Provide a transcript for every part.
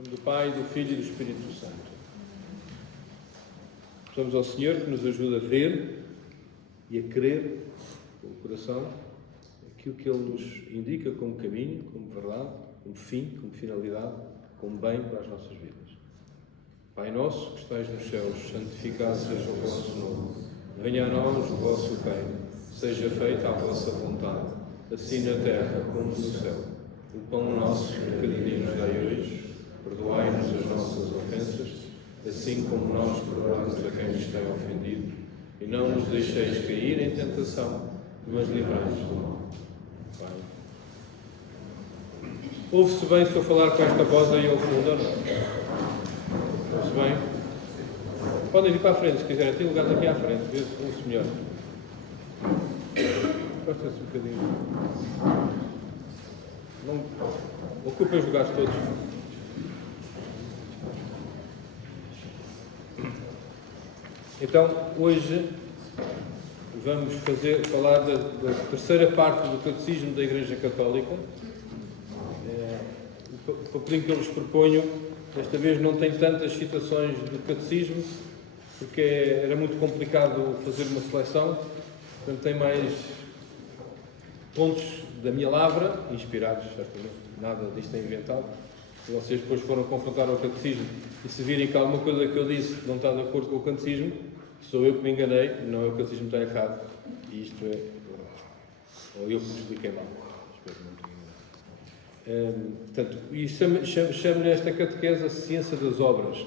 Em nome do Pai, do Filho e do Espírito Santo. Peçamos ao Senhor que nos ajude a ver e a crer com o coração aquilo que Ele nos indica como caminho, como verdade, como fim, como finalidade, como bem para as nossas vidas. Pai nosso que estais nos céus, santificado seja o vosso nome. Venha a nós o vosso reino. Seja feita a vossa vontade, assim na terra como no céu. O pão nosso de cada dia nos dai hoje. Perdoai-nos as nossas ofensas, assim como nós perdoamos a quem nos tem ofendido. E não nos deixeis cair em tentação, mas livrai-nos do mal. Pai. Ouve-se bem se eu falar com esta voz aí ao fundo, não? Ouve-se bem? Podem vir para a frente, se quiserem. Tem lugar aqui à frente, vê-se ouve-se melhor. Gosta-se um bocadinho. Não ocupem os lugares todos. Então, hoje vamos falar da terceira parte do Catecismo da Igreja Católica. O papelinho que eu vos proponho, desta vez não tem tantas citações do Catecismo, porque era muito complicado fazer uma seleção, portanto tem mais pontos da minha lavra, inspirados, certamente, nada disto é inventado. Se vocês depois foram confrontar ao Catecismo e se virem que alguma coisa que eu disse não está de acordo com o Catecismo, sou eu que me enganei, não é o Catecismo que está errado, e isto é verdade. Ou eu que me expliquei mal. Espero que não tenha enganado. Portanto, e chamo-lhe esta catequese a ciência das obras.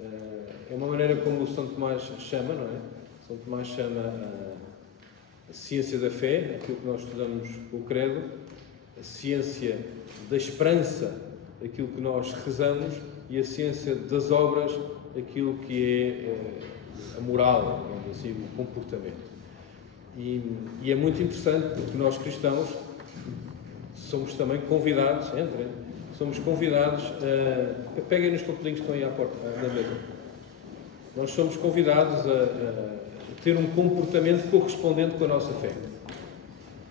É uma maneira como o São Tomás chama, não é? São Tomás chama a ciência da fé, aquilo que nós estudamos com o credo, a ciência da esperança, aquilo que nós rezamos, e a ciência das obras, aquilo que é a moral, digamos assim, o comportamento. E é muito interessante porque nós cristãos somos também convidados, somos convidados a... Peguem nos papelinhos que estão aí à porta, na mesa. Nós somos convidados a ter um comportamento correspondente com a nossa fé.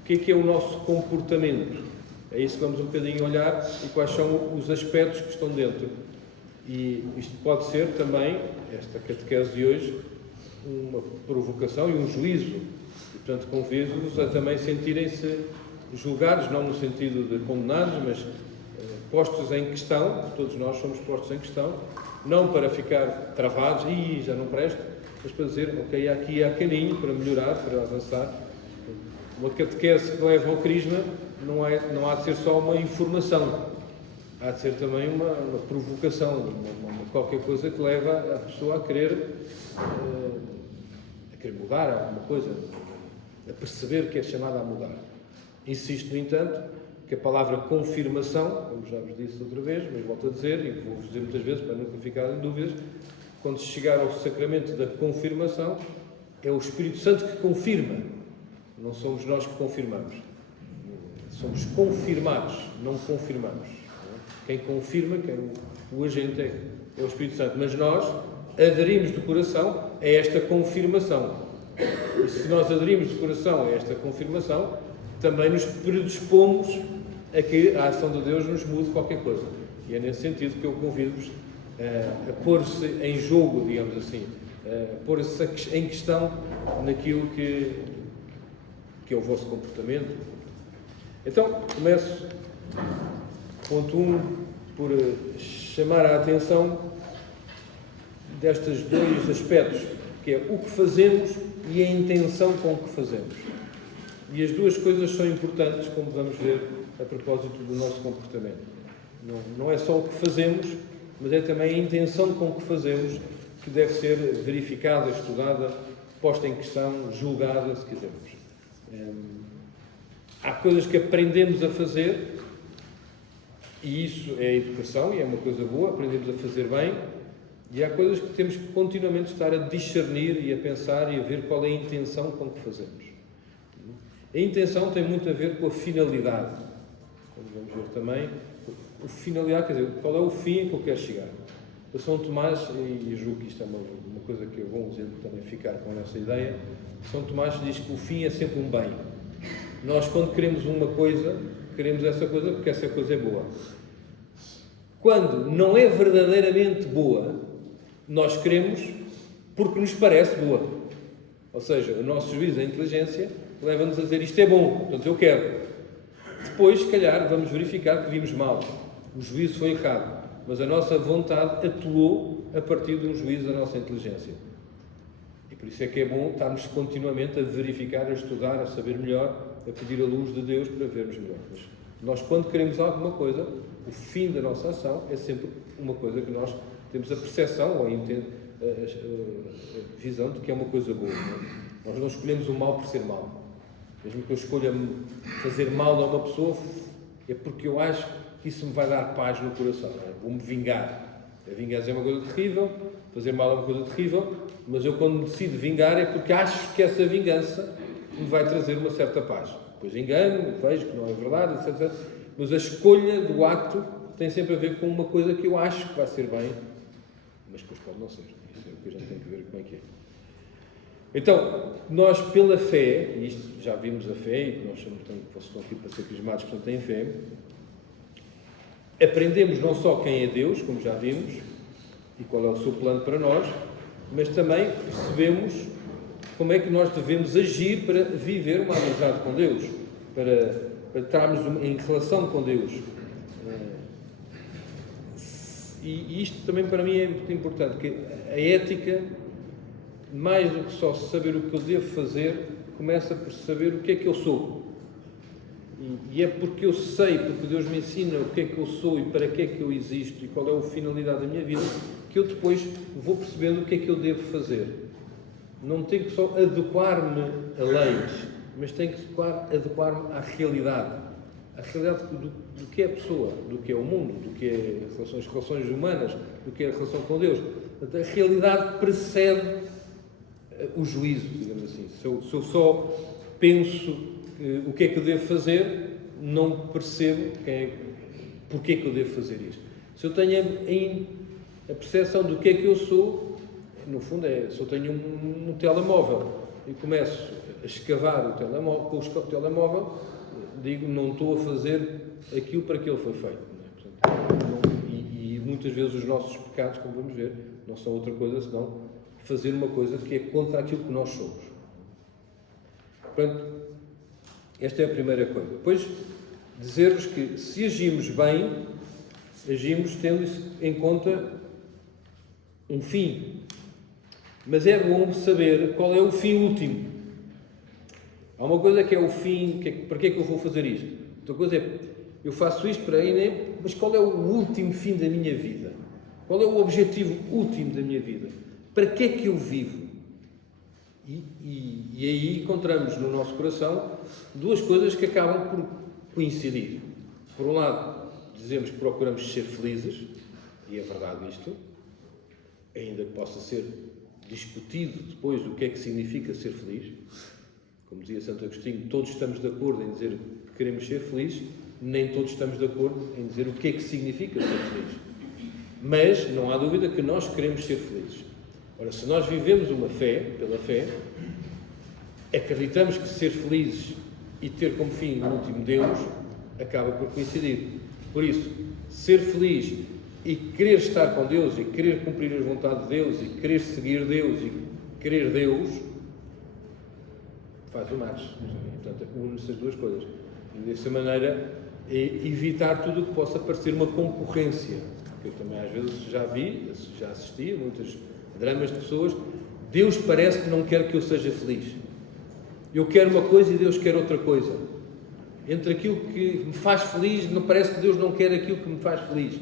O que é o nosso comportamento? É isso que vamos um bocadinho olhar e quais são os aspectos que estão dentro. E isto pode ser também, esta catequese de hoje, uma provocação e um juízo. E, portanto, convido-vos a também sentirem-se julgados, não no sentido de condenados, mas postos em questão. Todos nós somos postos em questão, não para ficar travados, e já não presto, mas para dizer, ok, aqui há caminho para melhorar, para avançar. Uma catequese que leva ao crisma não há de ser só uma informação, há de ser também uma provocação, qualquer coisa que leva a pessoa a querer mudar alguma coisa, a perceber que é chamada a mudar. Insisto, no entanto, que a palavra confirmação, como já vos disse outra vez, mas volto a dizer, e vou-vos dizer muitas vezes para nunca ficarem em dúvidas, quando se chegar ao sacramento da confirmação, é o Espírito Santo que confirma, não somos nós que confirmamos. Somos confirmados, não confirmamos. Quem confirma, o agente é o Espírito Santo. Mas nós aderimos de coração a esta confirmação. E se nós aderimos de coração a esta confirmação, também nos predispomos a que a ação de Deus nos mude qualquer coisa. E é nesse sentido que eu convido-vos a pôr-se em jogo, digamos assim, a pôr-se em questão naquilo que é o vosso comportamento. Então, começo, ponto 1, por chamar a atenção destes dois aspectos, que é o que fazemos e a intenção com que fazemos. E as duas coisas são importantes, como vamos ver a propósito do nosso comportamento. Não é só o que fazemos, mas é também a intenção com que fazemos, que deve ser verificada, estudada, posta em questão, julgada, se quisermos. Há coisas que aprendemos a fazer, e isso é a educação, e é uma coisa boa, aprendemos a fazer bem, e há coisas que temos que continuamente estar a discernir e a pensar e a ver qual é a intenção com que fazemos. A intenção tem muito a ver com a finalidade. Como vamos ver também, a finalidade, quer dizer, qual é o fim que eu quero chegar. O São Tomás, e julgo que isto é uma coisa que é bom também ficar com essa ideia, São Tomás diz que o fim é sempre um bem. Nós, quando queremos uma coisa, queremos essa coisa porque essa coisa é boa. quando não é verdadeiramente boa, nós queremos porque nos parece boa. Ou seja, o nosso juízo da inteligência leva-nos a dizer isto é bom, portanto eu quero. Depois, se calhar, vamos verificar que vimos mal. O juízo foi errado, mas a nossa vontade atuou a partir de um juízo da nossa inteligência. E por isso é que é bom estarmos continuamente a verificar, a estudar, a saber melhor, a pedir a luz de Deus para vermos melhor. Mas nós, quando queremos alguma coisa, o fim da nossa ação é sempre uma coisa que nós temos a percepção ou a visão de que é uma coisa boa. Não? Nós não escolhemos o mal por ser mal. Mesmo que eu escolha fazer mal a uma pessoa, é porque eu acho que isso me vai dar paz no coração. Vou-me vingar. A vingança é uma coisa terrível, fazer mal é uma coisa terrível, mas eu, quando me decido vingar, é porque acho que essa vingança me vai trazer uma certa paz. Depois engano, vejo que não é verdade, etc. Mas a escolha do ato tem sempre a ver com uma coisa que eu acho que vai ser bem, mas depois pode não ser. Isso é o que a gente tem que ver como é que é. Então, nós pela fé, e isto já vimos a fé, e que nós somos, vocês estão aqui para ser crismados, portanto têm fé, aprendemos não só quem é Deus, como já vimos, e qual é o seu plano para nós, mas também percebemos como é que nós devemos agir para viver uma amizade com Deus, para estarmos em relação com Deus. E isto também para mim é muito importante, que a ética, mais do que só saber o que eu devo fazer, começa por saber o que é que eu sou. E é porque eu sei, porque Deus me ensina o que é que eu sou e para que é que eu existo e qual é a finalidade da minha vida, que eu depois vou percebendo o que é que eu devo fazer. Não tenho que só adequar-me a leis, mas tenho que adequar-me à realidade. A realidade do que é a pessoa, do que é o mundo, do que é as relações humanas, do que é a relação com Deus. Portanto, a realidade precede o juízo, digamos assim. Se eu só penso o que é que eu devo fazer, não percebo porque é que eu devo fazer isto. Se eu tenho a percepção do que é que eu sou, no fundo se eu tenho um telemóvel e começo a escavar o telemóvel, com o telemóvel, digo, não estou a fazer aquilo para que ele foi feito. E muitas vezes os nossos pecados, como vamos ver, não são outra coisa senão fazer uma coisa que é contra aquilo que nós somos. Portanto, esta é a primeira coisa. Depois, dizer-vos que se agimos bem, agimos tendo em conta um fim. Mas é bom saber qual é o fim último. Há uma coisa que é o fim, para que é que eu vou fazer isto? Outra coisa é, eu faço isto para aí, mas qual é o último fim da minha vida? Qual é o objetivo último da minha vida? Para que é que eu vivo? E aí encontramos no nosso coração duas coisas que acabam por coincidir. Por um lado, dizemos que procuramos ser felizes, e é verdade isto, ainda que possa ser discutido depois do que é que significa ser feliz. Como dizia Santo Agostinho, todos estamos de acordo em dizer que queremos ser felizes, nem todos estamos de acordo em dizer o que é que significa ser feliz. Mas não há dúvida que nós queremos ser felizes. Ora, se nós vivemos uma fé, pela fé, acreditamos que ser felizes e ter como fim o último Deus, acaba por coincidir. Por isso, ser feliz e querer estar com Deus e querer cumprir a vontade de Deus e querer seguir Deus e querer Deus, faz o match. Portanto, une-se as duas coisas. E dessa maneira, evitar tudo o que possa parecer uma concorrência. Que eu também às vezes já vi, já assisti a muitos dramas de pessoas. Deus parece que não quer que eu seja feliz. Eu quero uma coisa e Deus quer outra coisa. Entre aquilo que me faz feliz, não parece que Deus não quer aquilo que me faz feliz.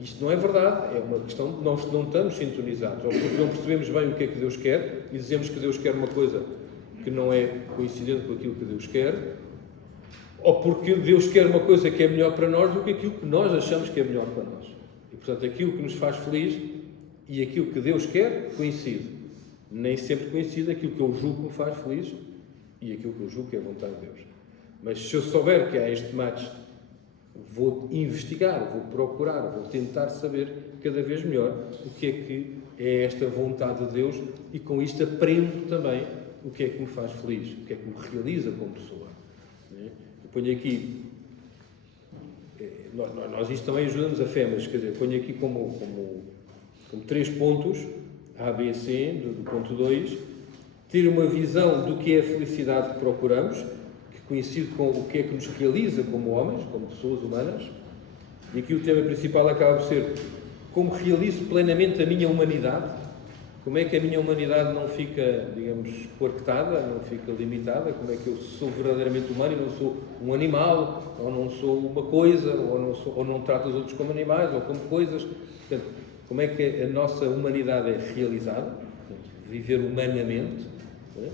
Isto não é verdade, é uma questão de nós não estamos sintonizados, ou porque não percebemos bem o que é que Deus quer e dizemos que Deus quer uma coisa que não é coincidente com aquilo que Deus quer, ou porque Deus quer uma coisa que é melhor para nós do que aquilo que nós achamos que é melhor para nós. E, portanto, aquilo que nos faz feliz e aquilo que Deus quer coincide. Nem sempre coincide aquilo que eu julgo que me faz feliz e aquilo que eu julgo que é a vontade de Deus. Mas se eu souber que há este match, vou investigar, vou procurar, vou tentar saber cada vez melhor o que é esta vontade de Deus e com isto aprendo também o que é que me faz feliz, o que é que me realiza como pessoa. Eu ponho aqui Nós isto também ajuda-nos a fé, mas quer dizer, ponho aqui como 3 pontos, A, B, C, do ponto 2, ter uma visão do que é a felicidade que procuramos, que coincide com o que é que nos realiza como homens, como pessoas humanas, e aqui o tema principal acaba por ser como realizo plenamente a minha humanidade, como é que a minha humanidade não fica, digamos, coartada, não fica limitada, como é que eu sou verdadeiramente humano e não sou um animal, ou não sou uma coisa, ou não trato os outros como animais, ou como coisas. Portanto, como é que a nossa humanidade é realizada, viver humanamente, né?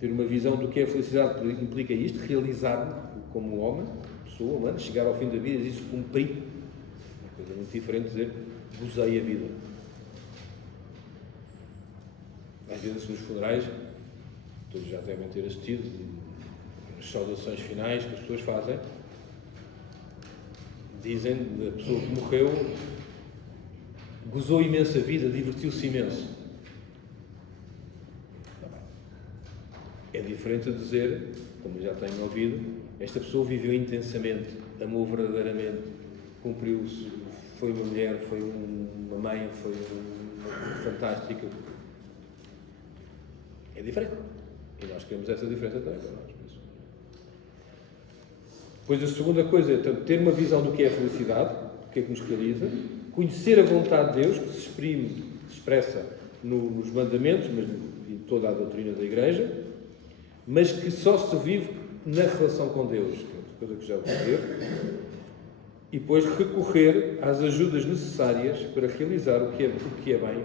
Ter uma visão do que é a felicidade implica isto, realizar-me como homem, pessoa humana, chegar ao fim da vida e isso cumprir. Uma coisa muito diferente de dizer, gozei a vida. Às vezes nos funerais, todos já devem ter assistido, as saudações finais que as pessoas fazem, dizem da pessoa que morreu, gozou imensa vida, divertiu-se imenso. É diferente de dizer, como já tenho ouvido, esta pessoa viveu intensamente, amou verdadeiramente, cumpriu-se, foi uma mulher, foi uma mãe, foi fantástica. É diferente. E nós queremos essa diferença também para nós. Depois a segunda coisa é ter uma visão do que é a felicidade, do que é que nos realiza, conhecer a vontade de Deus, que se expressa nos mandamentos, mas em toda a doutrina da Igreja, mas que só se vive na relação com Deus, que é outra coisa que já vou dizer, e depois recorrer às ajudas necessárias para realizar o que é bem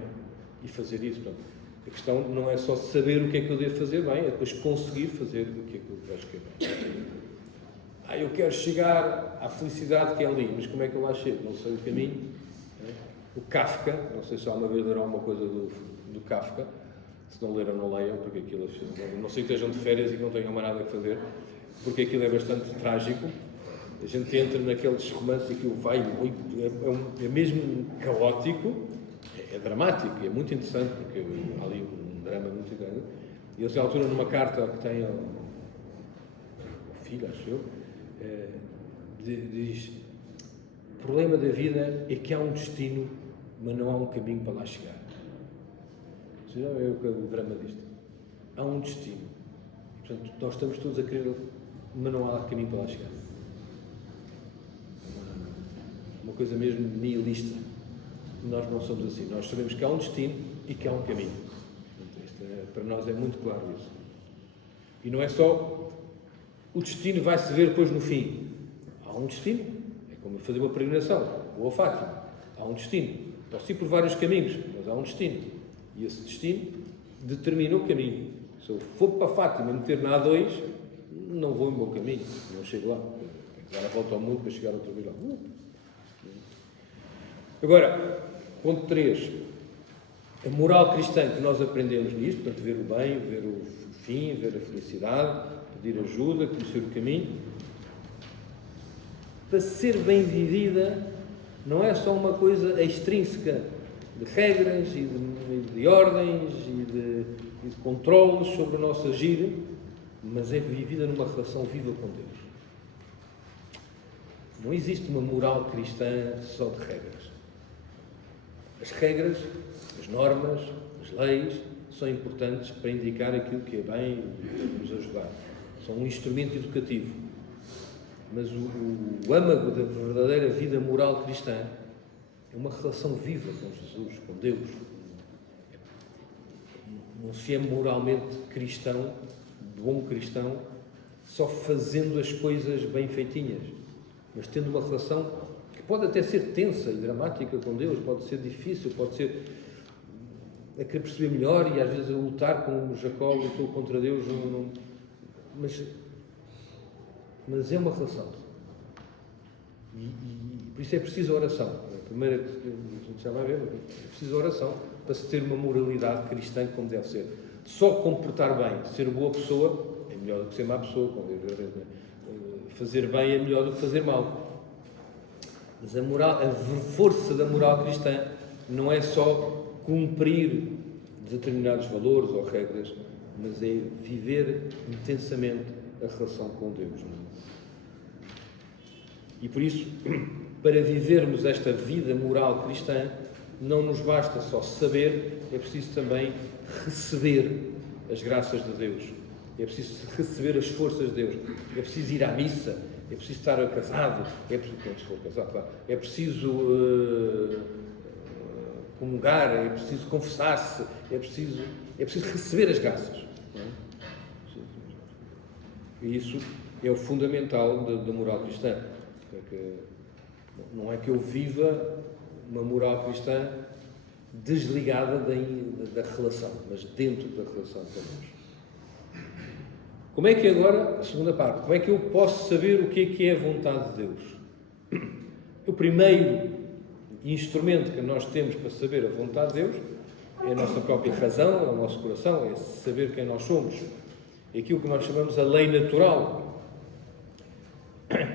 e fazer isso. Portanto, a questão não é só saber o que é que eu devo fazer bem, é depois conseguir fazer o que é que eu acho que é bem. Eu quero chegar à felicidade que é ali, mas como é que eu lá chego? Não sei o caminho. O Kafka, não sei se alguma vez leram alguma coisa do Kafka, se não leram, não leiam, porque aquilo, não sei que estejam de férias e que não tenham mais nada a fazer, porque aquilo é bastante trágico. A gente entra naqueles romances e aquilo vai, é mesmo caótico, é dramático, é muito interessante, porque há ali um drama muito grande. E eles, à altura, numa carta que tem ao filho, acho eu, diz: o problema da vida é que há um destino, mas não há um caminho para lá chegar. Isso não é o drama disto. Há um destino. Portanto, nós estamos todos a querer, mas não há caminho para lá chegar. Uma coisa mesmo nihilista. Nós não somos assim. Nós sabemos que há um destino e que há um caminho. Para nós é muito claro isso. E não é só o destino vai se ver depois no fim. Há um destino. É como fazer uma peregrinação. Ou a Fátima. Há um destino. Posso ir por vários caminhos, mas há um destino. E esse destino determina o caminho. Se eu for para Fátima e meter na A2, não vou em meu caminho. Não chego lá. Tenho que dar a volta ao mundo para chegar outra vez lá. Agora, ponto 3. A moral cristã que nós aprendemos nisto, portanto, ver o bem, ver o fim, ver a felicidade, pedir ajuda, conhecer o caminho, para ser bem vivida, não é só uma coisa extrínseca de regras e de ordens e de controles sobre o nosso agir, mas é vivida numa relação viva com Deus. Não existe uma moral cristã só de regras. As regras, as normas, as leis são importantes para indicar aquilo que é bem e nos ajudar. São um instrumento educativo. Mas o âmago da verdadeira vida moral cristã é uma relação viva com Jesus, com Deus. Não se é moralmente cristão, bom cristão, só fazendo as coisas bem feitinhas, mas tendo uma relação que pode até ser tensa e dramática com Deus, pode ser difícil, pode ser a querer perceber melhor e às vezes a lutar como Jacó lutou contra Deus, mas é uma relação. E por isso é preciso oração. A primeira que a gente já vai ver, é preciso oração para se ter uma moralidade cristã como deve ser. Só comportar bem, ser boa pessoa, é melhor do que ser má pessoa. Fazer bem é melhor do que fazer mal. Mas a força da moral cristã não é só cumprir determinados valores ou regras, mas é viver intensamente a relação com Deus. E por isso, para vivermos esta vida moral cristã, não nos basta só saber, é preciso também receber as graças de Deus. É preciso receber as forças de Deus. É preciso ir à missa. É preciso estar casado. É preciso, quando se for casado, claro. É preciso comungar. É preciso confessar-se. É preciso receber as graças. Não é? E isso é o fundamental da moral cristã. Não é que eu viva uma moral cristã desligada da relação, mas dentro da relação com Deus. Como é que agora, a segunda parte, como é que eu posso saber o que é a vontade de Deus? O primeiro instrumento que nós temos para saber a vontade de Deus é a nossa própria razão, é o nosso coração, é saber quem nós somos. É aquilo que nós chamamos a lei natural.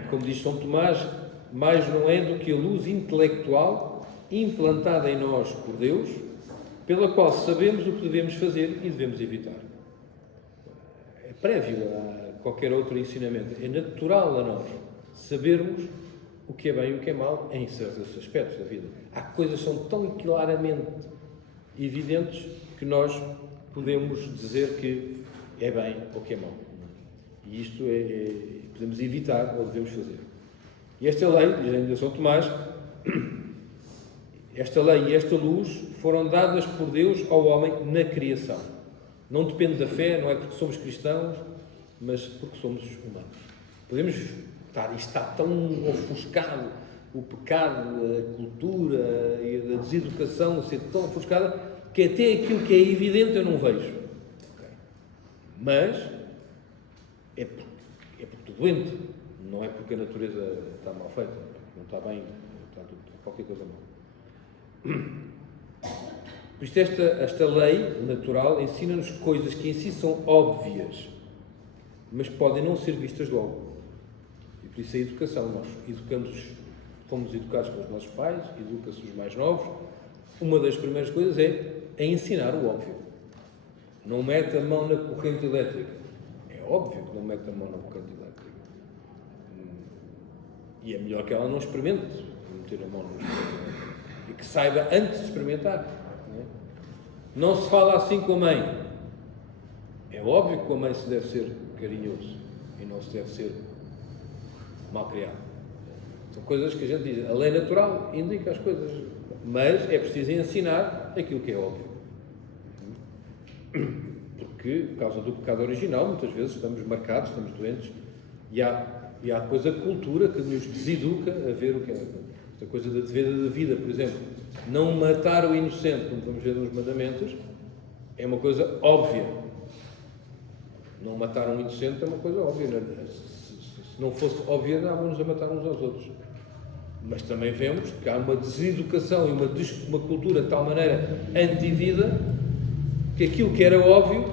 Como diz São Tomás, mais não é do que a luz intelectual implantada em nós por Deus, pela qual sabemos o que devemos fazer e devemos evitar. É prévio a qualquer outro ensinamento. É natural a nós sabermos o que é bem e o que é mau em certos aspectos da vida. Há coisas que são tão claramente evidentes que nós podemos dizer que é bem ou que é mau. E isto podemos evitar ou devemos fazer. E esta lei, diz ainda São Tomás, esta lei e esta luz foram dadas por Deus ao homem na criação. Não depende da fé, não é porque somos cristãos, mas porque somos humanos. Podemos estar tão ofuscado, o pecado, a cultura e a deseducação ser tão ofuscada, que até aquilo que é evidente eu não vejo. Okay. Mas é porque estou doente, não é porque a natureza está mal feita, não está bem, está qualquer coisa mal. Por isto, esta lei natural ensina-nos coisas que em si são óbvias, mas podem não ser vistas logo. E por isso a educação, nós fomos educados pelos nossos pais, educa-se os mais novos. Uma das primeiras coisas é ensinar o óbvio. Não mete a mão na corrente elétrica. É óbvio que não mete a mão na corrente elétrica. E é melhor que ela não experimente meter a mão na corrente elétrica. E que saiba antes de experimentar. Não se fala assim com a mãe. É óbvio que com a mãe se deve ser carinhoso e não se deve ser mal criado. São coisas que a gente diz. A lei natural indica as coisas, mas é preciso ensinar aquilo que é óbvio. Porque, por causa do pecado original, muitas vezes estamos marcados, estamos doentes, e há depois a cultura que nos deseduca a ver o que é. Esta coisa da defesa da vida, por exemplo, não matar o inocente, como vamos ver nos mandamentos, é uma coisa óbvia. Não matar um inocente é uma coisa óbvia. Se não fosse óbvia, dávamos a matar uns aos outros. Mas também vemos que há uma deseducação e uma cultura de tal maneira anti-vida que aquilo que era óbvio,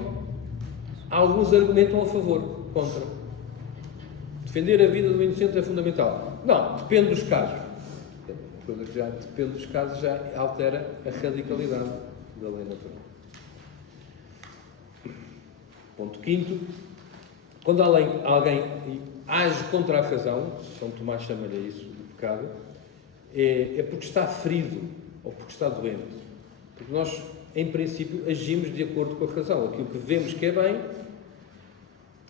alguns argumentam a favor, contra. Defender a vida do inocente é fundamental. Não, depende dos casos. Coisa que já depende dos casos, já altera a radicalidade da lei natural. Ponto quinto. Quando alguém age contra a razão, São Tomás chama-lhe isso, o pecado, é porque está ferido ou porque está doente. Porque nós, em princípio, agimos de acordo com a razão. Aquilo que vemos que é bem,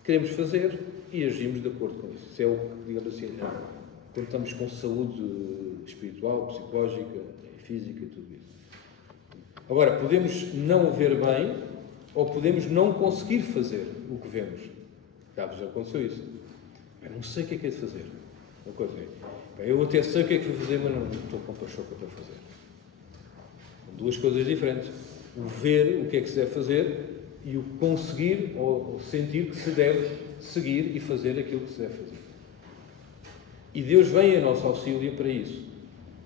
queremos fazer e agimos de acordo com isso. Isso é o que, digamos assim, quando estamos com saúde espiritual, psicológica, física e tudo isso. Agora, podemos não ver bem ou podemos não conseguir fazer o que vemos. Já vos aconteceu isso. Eu não sei o que é de fazer. Uma coisa é, eu até sei o que é que vou fazer, mas não estou com paixoca para fazer. São duas coisas diferentes. O ver o que é que se deve fazer e o conseguir ou sentir que se deve seguir e fazer aquilo que se deve fazer. E Deus vem em nosso auxílio para isso.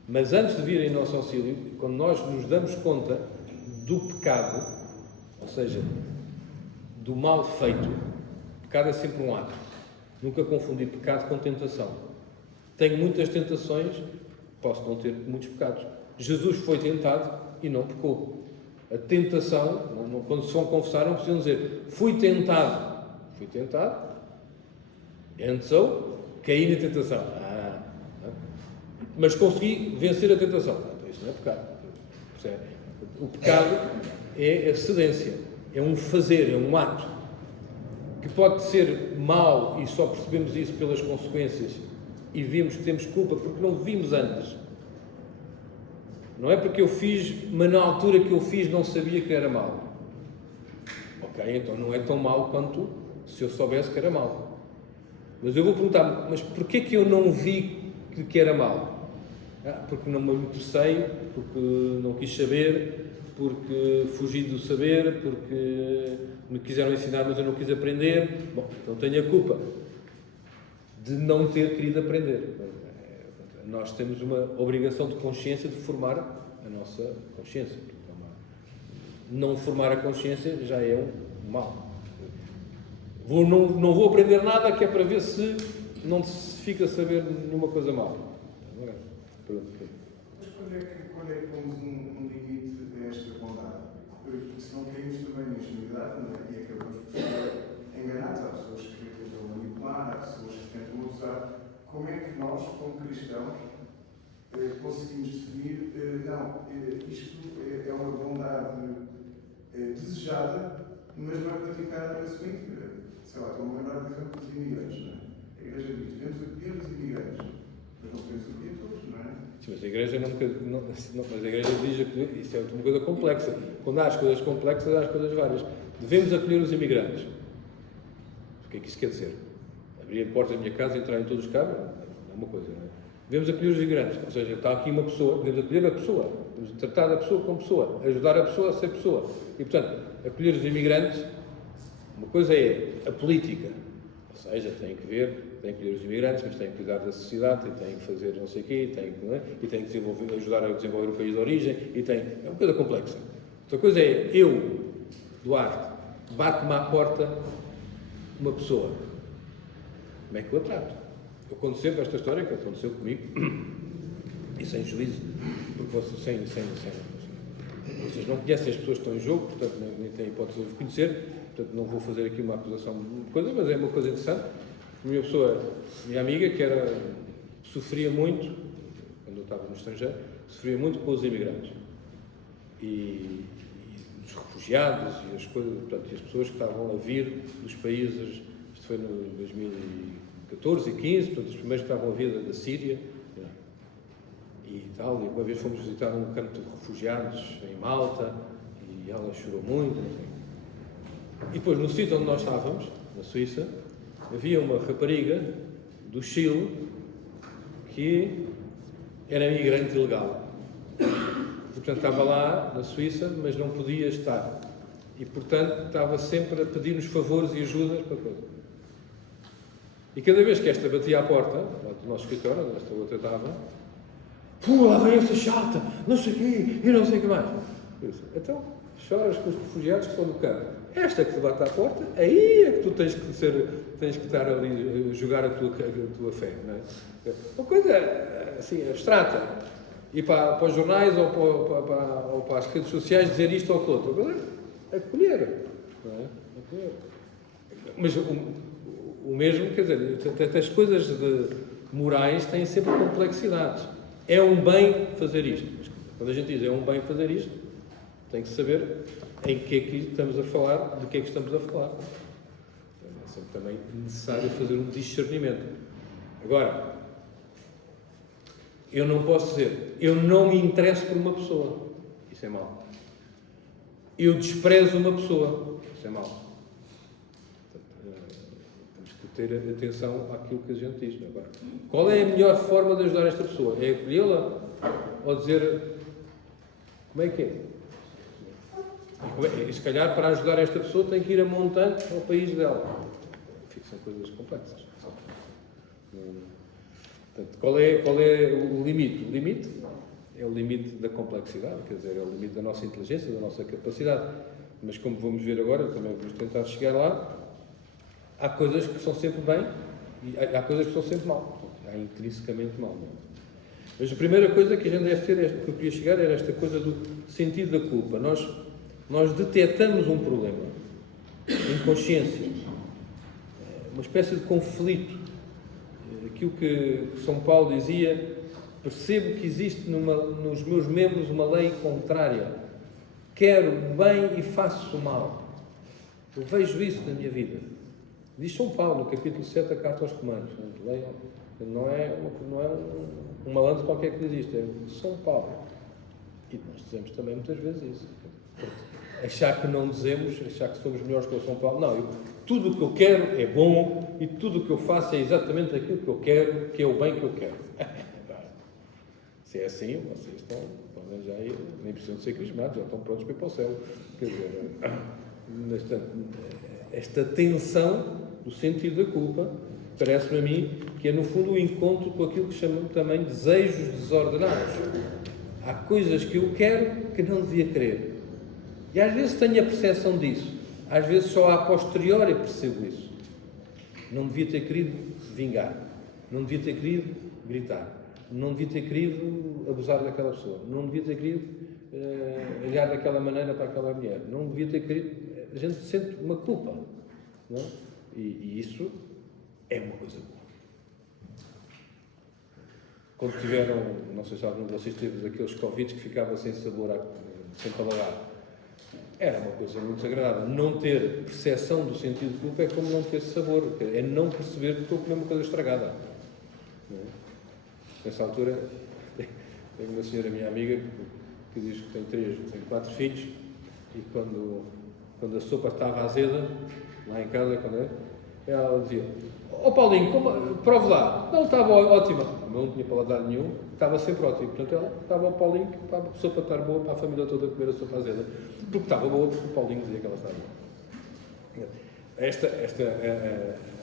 Mas antes de vir em nosso auxílio, quando nós nos damos conta do pecado, ou seja, do mal feito, pecado é sempre um ato. Nunca confundir pecado com tentação. Tenho muitas tentações, posso não ter muitos pecados. Jesus foi tentado e não pecou. A tentação, quando se vão confessar, não precisam dizer fui tentado. Fui tentado, and so, caí na tentação. mas consegui vencer a tentação. Então, isso não é pecado. Percebe? O pecado é a cedência, é um fazer, é um ato, que pode ser mau e só percebemos isso pelas consequências e vimos que temos culpa porque não vimos antes. Não é porque eu fiz, mas na altura que eu fiz não sabia que era mau. Ok, então não é tão mau quanto se eu soubesse que era mau. Mas eu vou perguntar, mas porquê que eu não vi que era mau? Porque não me interessei, porque não quis saber, porque fugi do saber, porque me quiseram ensinar mas eu não quis aprender. Bom, então tenho a culpa de não ter querido aprender. Nós temos uma obrigação de consciência de formar a nossa consciência. Não formar a consciência já é um mal. Não vou aprender nada que é para ver se não se fica a saber numa coisa mal. Mas quando é que pomos um limite a esta bondade? Porque se não caímos também na ingenuidade, e acabamos por ser enganados, há pessoas que tentam manipular, há pessoas que tentam abusar. Como é que nós, como cristãos, conseguimos definir, isto é uma bondade desejada, mas não é praticada na sua íntegra? Sei lá, estou-me a lembrar, por exemplo, dos imigrantes, não é? A Igreja diz, devemos acolher os imigrantes, mas não podemos acolher todos, não é? Sim, mas a Igreja mas a Igreja diz que isso é uma coisa complexa. Quando há as coisas complexas, há as coisas várias. Devemos acolher os imigrantes. O que é que isso quer dizer? Abrir a porta da minha casa e entrar em todos os carros? É uma coisa, não é? Devemos acolher os imigrantes. Ou seja, está aqui uma pessoa, devemos acolher a pessoa. Devemos tratar a pessoa como pessoa. Ajudar a pessoa a ser pessoa. E, portanto, acolher os imigrantes, uma coisa é a política. Ou seja, tem que acolher os imigrantes, mas tem que cuidar da sociedade, e tem que fazer não sei o quê, e tem que ajudar a desenvolver o país de origem, é uma coisa complexa. Outra coisa é eu, Duarte, bato-me à porta uma pessoa. Como é que eu a trato? Eu conto sempre esta história que aconteceu comigo, e sem juízo, porque vocês não conhecem as pessoas que estão em jogo, portanto nem têm hipótese de conhecer, portanto não vou fazer aqui uma acusação de coisa, mas é uma coisa interessante. Minha amiga, sofria muito, quando eu estava no estrangeiro, sofria muito com os imigrantes. E os refugiados e as coisas, portanto, as pessoas que estavam a vir dos países, isto foi no 2014 e 15, portanto, os primeiros que estavam a vir da Síria, e tal, e uma vez fomos visitar um campo de refugiados em Malta, e ela chorou muito. E depois, no sítio onde nós estávamos, na Suíça, havia uma rapariga do Chile que era imigrante ilegal. Portanto, estava lá na Suíça, mas não podia estar. E, portanto, estava sempre a pedir-nos favores e ajudas para coisa. E cada vez que esta batia à porta, do nosso escritório, onde esta outra estava, lá vem essa chata, não sei o quê, e não sei o que mais. Então, choras com os refugiados que estão no campo. Esta que te bate à porta, aí é que tu tens que estar ali a jogar a tua fé, não é? Uma coisa assim, abstrata. E para os jornais ou para as redes sociais dizer isto ou aquilo outro. Agora, acolher, não é? Acolher. Mas o mesmo, quer dizer, as coisas morais têm sempre complexidades. É um bem fazer isto. Quando a gente diz é um bem fazer isto, tem que saber em que é que estamos a falar, de que é que estamos a falar. É sempre também necessário fazer um discernimento. Agora, eu não posso dizer, eu não me interesso por uma pessoa. Isso é mau. Eu desprezo uma pessoa. Isso é mau. Temos que ter atenção àquilo que a gente diz. Agora, qual é a melhor forma de ajudar esta pessoa? É acolhê-la? Ou dizer, como é que é? E se calhar para ajudar esta pessoa tem que ir a montante ao país dela. São coisas complexas. Portanto, qual é o limite? O limite é o limite da complexidade, quer dizer, é o limite da nossa inteligência, da nossa capacidade. Mas como vamos ver agora, também vamos tentar chegar lá, há coisas que são sempre bem e há coisas que são sempre mal. Há intrinsecamente mal. Não é? Mas a primeira coisa que a gente deve ter, que eu queria chegar, era esta coisa do sentido da culpa. Nós detectamos um problema em consciência, uma espécie de conflito. Aquilo que São Paulo dizia, percebo que existe nos meus membros uma lei contrária. Quero o bem e faço o mal. Eu vejo isso na minha vida. Diz São Paulo, no capítulo 7 da Carta aos Romanos. Não é um malandro qualquer que diz isto, é São Paulo. E nós dizemos também muitas vezes isso. Achar que não dizemos, achar que somos melhores que o São Paulo. Não, tudo o que eu quero é bom e tudo o que eu faço é exatamente aquilo que eu quero, que é o bem que eu quero. Se é assim, vocês estão já aí, nem precisam de ser crismados, já estão prontos para ir para o céu. Quer dizer, esta tensão do sentido da culpa, parece-me a mim que é no fundo o encontro com aquilo que chamamos também de desejos desordenados. Há coisas que eu quero que não devia querer. E às vezes tenho a percepção disso. Às vezes só a posteriori percebo isso. Não devia ter querido vingar. Não devia ter querido gritar. Não devia ter querido abusar daquela pessoa. Não devia ter querido olhar daquela maneira para aquela mulher. Não devia ter querido... A gente sente uma culpa. Não é? E isso é uma coisa boa. Quando tiveram, não sei se algum de vocês teve aqueles Covid que ficava sem sabor, sem paladar. Era uma coisa muito desagradável. Não ter percepção do sentido de culpa é como não ter sabor. É não perceber que estou a comer uma coisa estragada. Não é? Nessa altura, tenho uma senhora, minha amiga, que diz que tem 4 filhos, e quando a sopa estava azeda, lá em casa, ela dizia: "Ó Paulinho, prove lá." Não, estava ótima. Não tinha paladar nenhum, estava sempre ótimo. Portanto, ela estava ao Paulinho, para a sopa estar boa, para a família toda comer a sopa azeda. Porque estava boa, porque o Paulinho dizia que ela estava boa.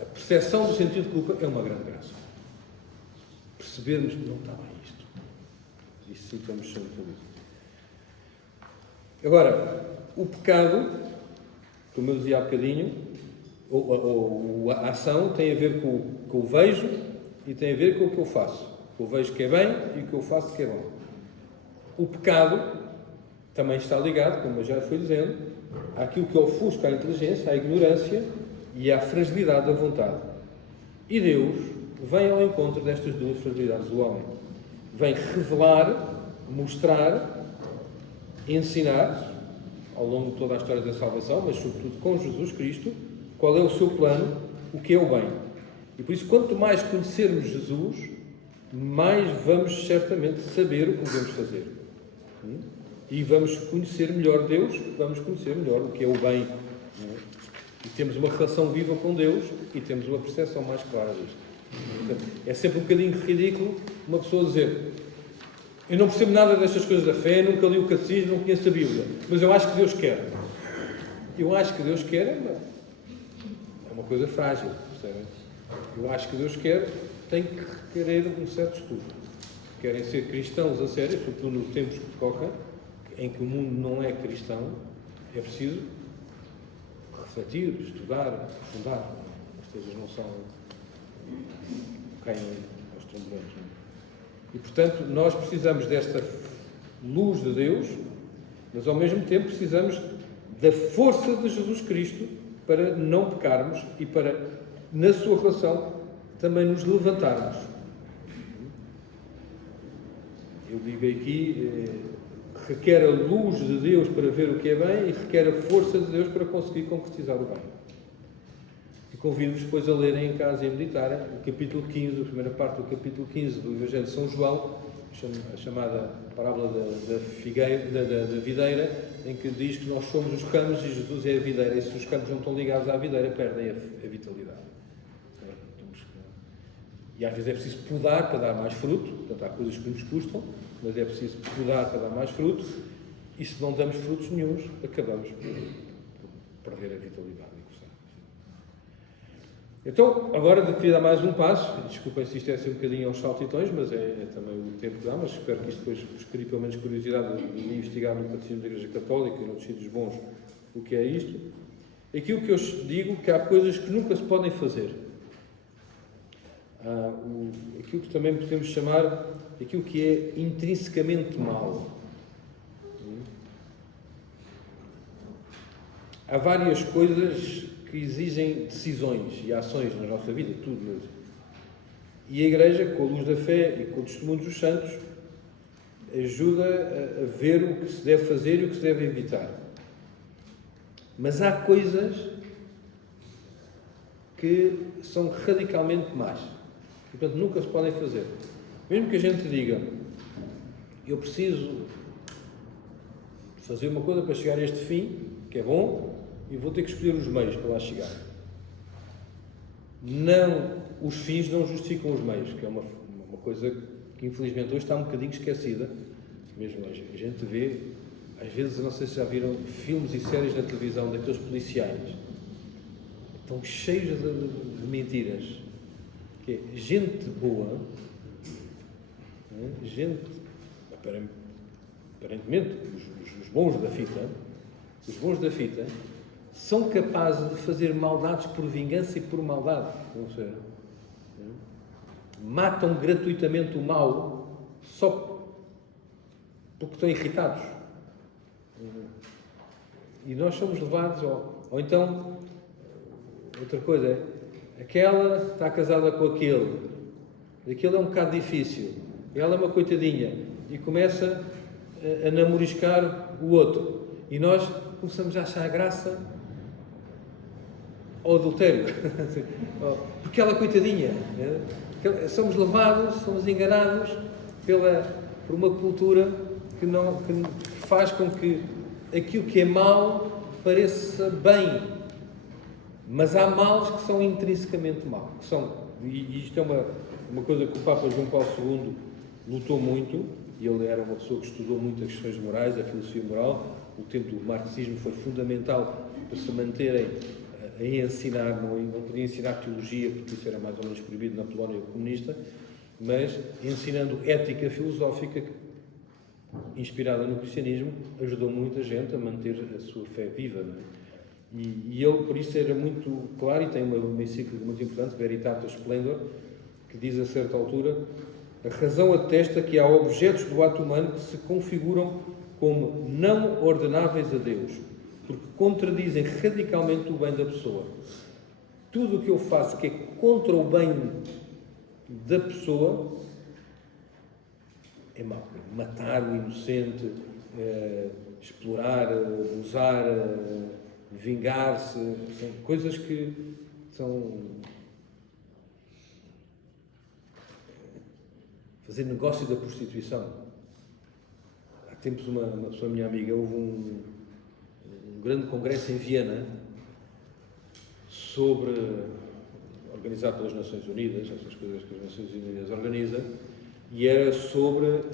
A percepção do sentido de culpa é uma grande graça. Percebermos que não está bem isto. E sim, estamos sempre felizes. Agora, o pecado, como eu dizia há bocadinho, a ação tem a ver com o que eu vejo e tem a ver com o que eu faço. O que eu vejo que é bem e o que eu faço que é bom. O pecado também está ligado, como eu já fui dizendo, àquilo que ofusca a inteligência, à ignorância e à fragilidade da vontade. E Deus vem ao encontro destas duas fragilidades do homem. Vem revelar, mostrar, ensinar, ao longo de toda a história da salvação, mas sobretudo com Jesus Cristo, qual é o seu plano, o que é o bem. E por isso, quanto mais conhecermos Jesus, mais vamos certamente saber o que devemos fazer. E vamos conhecer melhor Deus, vamos conhecer melhor o que é o bem. E temos uma relação viva com Deus e temos uma percepção mais clara disto. Portanto, é sempre um bocadinho ridículo uma pessoa dizer: "Eu não percebo nada destas coisas da fé, nunca li o catecismo, não conheço a Bíblia, mas eu acho que Deus quer." Eu acho que Deus quer é uma coisa frágil, percebem? Eu acho que Deus quer, tem que requerer um certo estudo. Querem ser cristãos a sério, sobretudo nos tempos que decorrem, em que o mundo não é cristão, é preciso refletir, estudar, aprofundar. As coisas não são... caem aos trombões. E, portanto, nós precisamos desta luz de Deus, mas, ao mesmo tempo, precisamos da força de Jesus Cristo para não pecarmos e para, na sua relação, também nos levantarmos. Eu digo aqui, requer a luz de Deus para ver o que é bem e requer a força de Deus para conseguir concretizar o bem. E convido-vos depois a lerem em casa e a meditarem o capítulo 15, a primeira parte do capítulo 15 do Evangelho de São João, a chamada parábola da videira, em que diz que nós somos os ramos e Jesus é a videira, e se os ramos não estão ligados à videira, perdem a vitalidade. E às vezes é preciso podar para dar mais fruto, portanto há coisas que nos custam, mas é preciso podar para dar mais fruto, e se não damos frutos nenhuns, acabamos por perder a vitalidade. Então, agora queria dar mais um passo, desculpem se isto é assim um bocadinho aos saltitões, mas é também o tempo que dá, mas espero que isto depois vos crie pelo menos curiosidade de investigar no Catecismo da Igreja Católica e noutros sítios bons o que é isto. Aquilo que eu digo que há coisas que nunca se podem fazer. Aquilo que também podemos chamar aquilo que é intrinsecamente mau. Há várias coisas que exigem decisões e ações na nossa vida, tudo mesmo. E a Igreja, com a luz da fé e com o testemunho dos santos, ajuda a ver o que se deve fazer e o que se deve evitar. Mas há coisas que são radicalmente más. E, portanto, nunca se podem fazer. Mesmo que a gente diga, eu preciso fazer uma coisa para chegar a este fim, que é bom, e vou ter que escolher os meios para lá chegar. Não, os fins não justificam os meios, que é uma coisa que infelizmente hoje está um bocadinho esquecida. Mesmo a gente vê, às vezes, não sei se já viram filmes e séries na televisão daqueles policiais, estão cheios de mentiras. Que é gente boa, gente, aparentemente, os bons da fita, são capazes de fazer maldades por vingança e por maldade. Não sei. Matam gratuitamente o mal só porque estão irritados. E nós somos levados ou então, outra coisa é, aquela está casada com aquele é um bocado difícil, ela é uma coitadinha, e começa a namoriscar o outro. E nós começamos a achar graça ao adultério. Porque ela é coitadinha. Somos levados, somos enganados por uma cultura que faz com que aquilo que é mau pareça bem. Mas há males que são intrinsecamente maus. E isto é uma coisa que o Papa João Paulo II lutou muito, e ele era uma pessoa que estudou muito as questões morais, a filosofia moral. O tempo do marxismo foi fundamental para se manterem a ensinar, não podia ensinar teologia, porque isso era mais ou menos proibido na Polónia comunista, mas ensinando ética filosófica, inspirada no cristianismo, ajudou muita gente a manter a sua fé viva. Não é? E ele, por isso, era muito claro, e tem uma encíclica muito importante, Veritatis Splendor, que diz a certa altura: a razão atesta que há objetos do ato humano que se configuram como não ordenáveis a Deus, porque contradizem radicalmente o bem da pessoa. Tudo o que eu faço que é contra o bem da pessoa é mau. Matar o inocente, explorar, abusar, vingar-se, são coisas que são... fazer negócio da prostituição. Há tempos uma pessoa, minha amiga, houve um grande congresso em Viena organizado pelas Nações Unidas, essas coisas que as Nações Unidas organizam, e era sobre como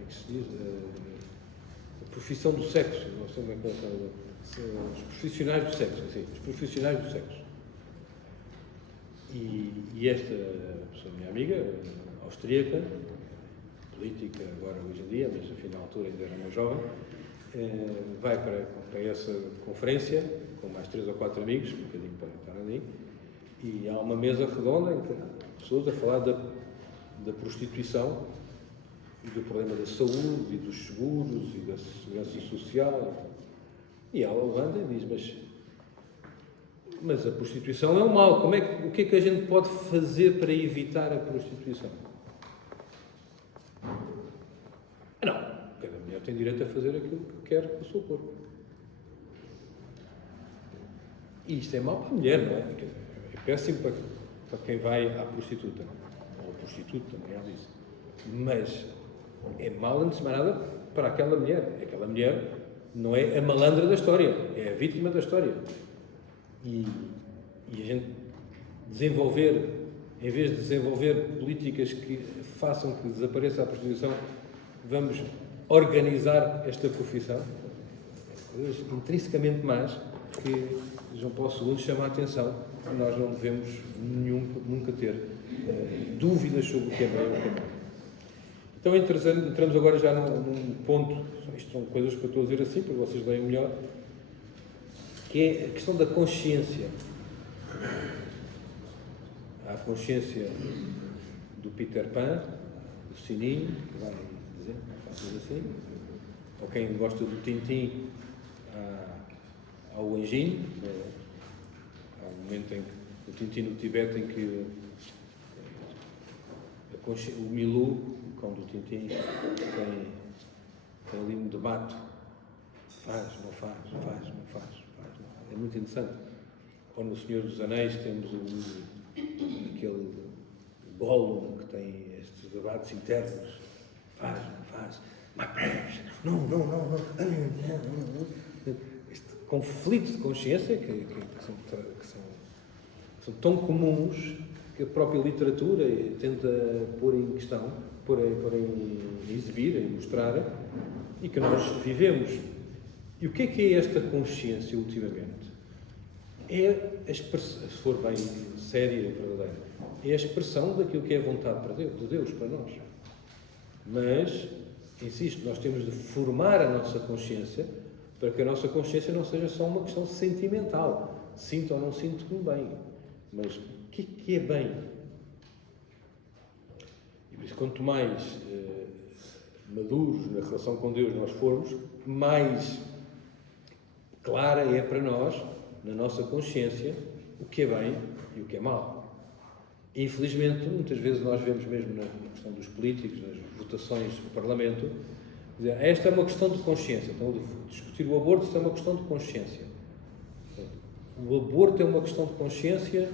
é que se diz? A profissão do sexo, não sei como é que os profissionais do sexo, assim, os profissionais do sexo. E esta pessoa, minha amiga, austríaca, política agora hoje em dia, mas enfim na altura ainda era mais jovem, vai para essa conferência com mais 3 ou 4 amigos, um bocadinho para estar ali, e há uma mesa redonda em que há pessoas a falar da prostituição e do problema da saúde e dos seguros e da segurança social. E ela levanta e diz, mas a prostituição é um mal, o que é que a gente pode fazer para evitar a prostituição? Não, cada mulher tem direito a fazer aquilo que quer com o seu corpo. E isto é mau para a mulher, não é? É péssimo para quem vai à prostituta, ou ao prostituto também, há disso. Mas é mau, antes de mais nada, para aquela mulher. Aquela mulher não é a malandra da história, é a vítima da história. E a gente em vez de desenvolver políticas que façam que desapareça a prostituição, vamos organizar esta profissão. Coisas intrinsecamente más que João Paulo II chama a atenção, que nós não devemos nunca ter dúvidas sobre o que é bem ou o que é mau. Então entramos agora já num ponto, isto são coisas que eu estou a dizer assim, para vocês leiam melhor, que é a questão da consciência. Há a consciência do Peter Pan, do sininho, que vai dizer, faz assim, ou quem gosta do Tintim, ao anjinho, há um momento em que o Tintin no Tibete, em que o Milou, o cão do Tintin, tem ali um debate. Faz, não faz. É muito interessante. Ou no Senhor dos Anéis temos aquele Gollum que tem estes debates internos. Faz, não faz. Mas não. Este conflito de consciência que são tão comuns que a própria literatura tenta pôr em questão, pôr em exibir, em mostrar, e que nós vivemos. E o que é esta consciência ultimamente? É a expressão, se for bem séria e verdadeira, é a expressão daquilo que é a vontade de Deus para nós. Mas, insisto, nós temos de formar a nossa consciência para que a nossa consciência não seja só uma questão sentimental. Sinto ou não sinto como bem. Mas o que é bem? E por isso, quanto mais maduros na relação com Deus nós formos, mais clara é para nós, na nossa consciência, o que é bem e o que é mau. E, infelizmente, muitas vezes nós vemos mesmo na questão dos políticos, nas votações do Parlamento, dizer, esta é uma questão de consciência. Então, discutir o aborto, isso é uma questão de consciência. O aborto é uma questão de consciência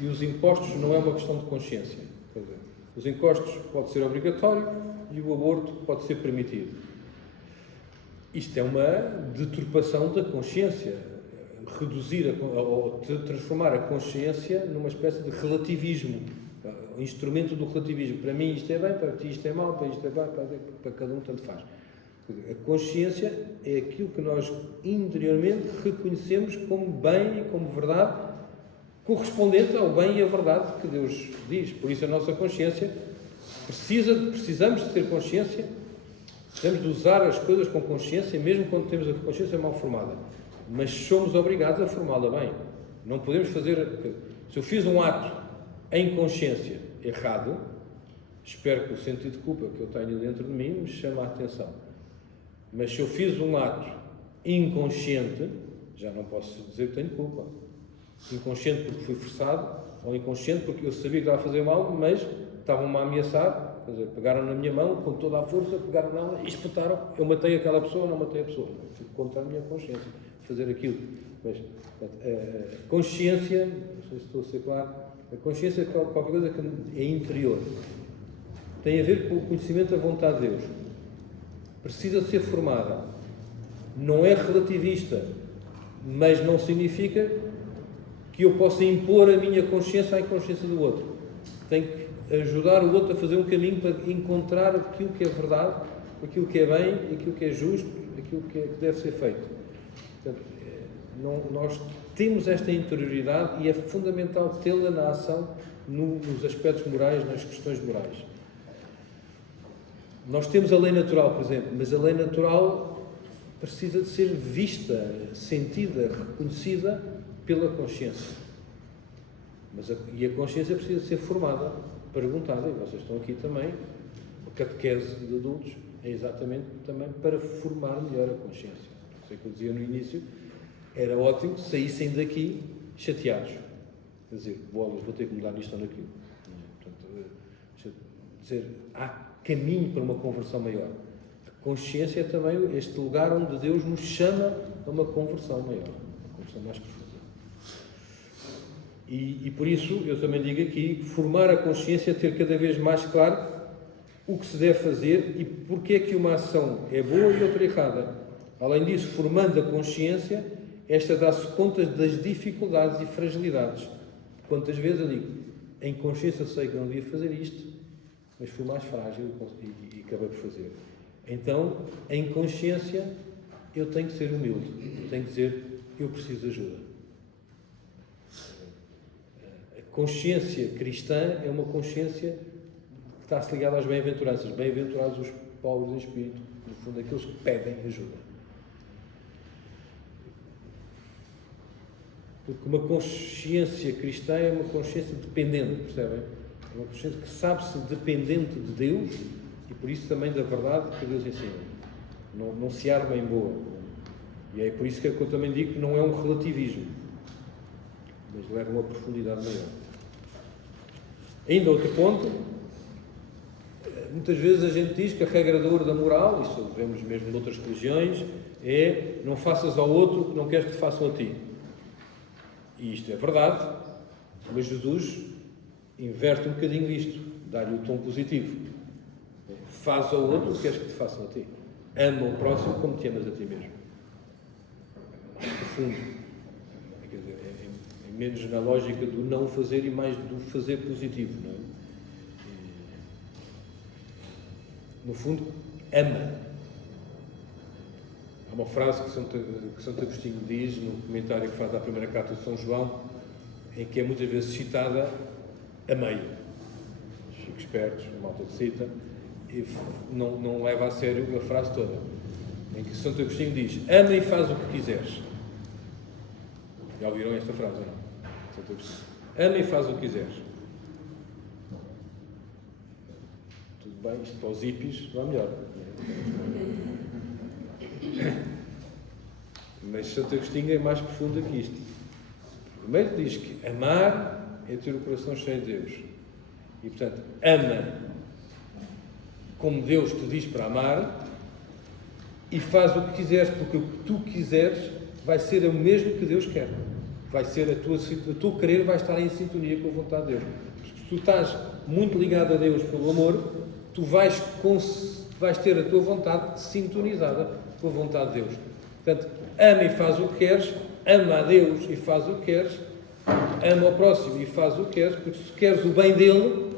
e os impostos não é uma questão de consciência. Quer dizer, os impostos pode ser obrigatório e o aborto pode ser permitido. Isto é uma deturpação da consciência, reduzir ou transformar a consciência numa espécie de relativismo, um instrumento do relativismo. Para mim isto é bem, para ti isto é mau, para isto é bem, para cada um tanto faz. A consciência é aquilo que nós interiormente reconhecemos como bem e como verdade, correspondente ao bem e à verdade que Deus diz. Por isso a nossa consciência precisamos de ter consciência, precisamos de usar as coisas com consciência, mesmo quando temos a consciência mal formada. Mas somos obrigados a formá-la bem. Não podemos fazer... Se eu fiz um ato em consciência errado, espero que o sentido de culpa que eu tenho dentro de mim me chame a atenção. Mas se eu fiz um ato inconsciente, já não posso dizer que tenho culpa. Inconsciente porque fui forçado, ou inconsciente porque eu sabia que estava a fazer mal, mas estavam-me a ameaçar, quer dizer, pegaram na minha mão com toda a força, pegaram nela e espetaram. Eu matei aquela pessoa ou não matei a pessoa. Fico contra a minha consciência fazer aquilo. Mas a consciência, não sei se estou a ser claro, a consciência é qualquer coisa que é interior. Tem a ver com o conhecimento da vontade de Deus. Precisa de ser formada. Não é relativista, mas não significa que eu possa impor a minha consciência à consciência do outro. Tenho que ajudar o outro a fazer um caminho para encontrar aquilo que é verdade, aquilo que é bem, aquilo que é justo, aquilo que deve ser feito. Portanto, nós temos esta interioridade e é fundamental tê-la na ação, nos aspectos morais, nas questões morais. Nós temos a lei natural, por exemplo, mas a lei natural precisa de ser vista, sentida, reconhecida pela consciência. E a consciência precisa de ser formada, perguntada, e vocês estão aqui também, a catequese de adultos é exatamente também para formar melhor a consciência. Sei que eu dizia no início, era ótimo que saíssem daqui chateados. Quer dizer, bolas, vou ter que mudar isto ou naquilo. Portanto, dizer, há caminho para uma conversão maior. A consciência é também este lugar onde Deus nos chama a uma conversão maior, uma conversão mais profunda. E por isso, eu também digo aqui, formar a consciência, ter cada vez mais claro o que se deve fazer e porque é que uma ação é boa e outra errada. Além disso, formando a consciência, esta dá-se conta das dificuldades e fragilidades. Quantas vezes eu digo, em consciência sei que não devia fazer isto, mas fui mais frágil e acabei por fazer. Então, em consciência, eu tenho que ser humilde. Eu tenho que dizer, eu preciso de ajuda. A consciência cristã é uma consciência que está-se ligada às bem-aventuranças. Bem-aventurados os pobres em espírito, no fundo, aqueles que pedem ajuda. Porque uma consciência cristã é uma consciência dependente, percebem? É uma consciência que sabe-se dependente de Deus e por isso também da verdade que Deus ensina. Não se arma em boa. E é por isso que eu também digo que não é um relativismo. mas leva a uma profundidade maior. Ainda outro ponto, muitas vezes a gente diz que a regra de ouro da moral, isso vemos mesmo noutras religiões, é não faças ao outro o que não queres que te façam a ti. E isto é verdade, mas Jesus inverte um bocadinho isto, dá-lhe o tom positivo. Faz ao outro o que queres que te façam a ti. Ama o próximo como te amas a ti mesmo. Mais profundo. Quer dizer, é menos na lógica do não fazer e mais do fazer positivo, não é? No fundo, ama. Há uma frase que Santo Agostinho diz no comentário que faz à primeira carta de São João, em que é muitas vezes citada a meio. Chico espertos, a malta que cita, e não leva a sério a frase toda, em que Santo Agostinho diz: ama e faz o que quiseres. Já ouviram esta frase ou não? Santo Agostinho. Ama e faz o que quiseres. Tudo bem, isto para os hippies vai melhor. Mas Santo Agostinho é mais profundo que isto. Primeiro diz que amar é ter o coração cheio de Deus. E, portanto, ama como Deus te diz para amar e faz o que quiseres, porque o que tu quiseres vai ser o mesmo que Deus quer. Vai ser a tua querer vai estar em sintonia com a vontade de Deus. Porque se tu estás muito ligado a Deus pelo amor, tu vais ter a tua vontade sintonizada com a vontade de Deus. Portanto, ama e faz o que queres, ama a Deus e faz o que queres, ama ao próximo e faz o que queres, porque se queres o bem dele,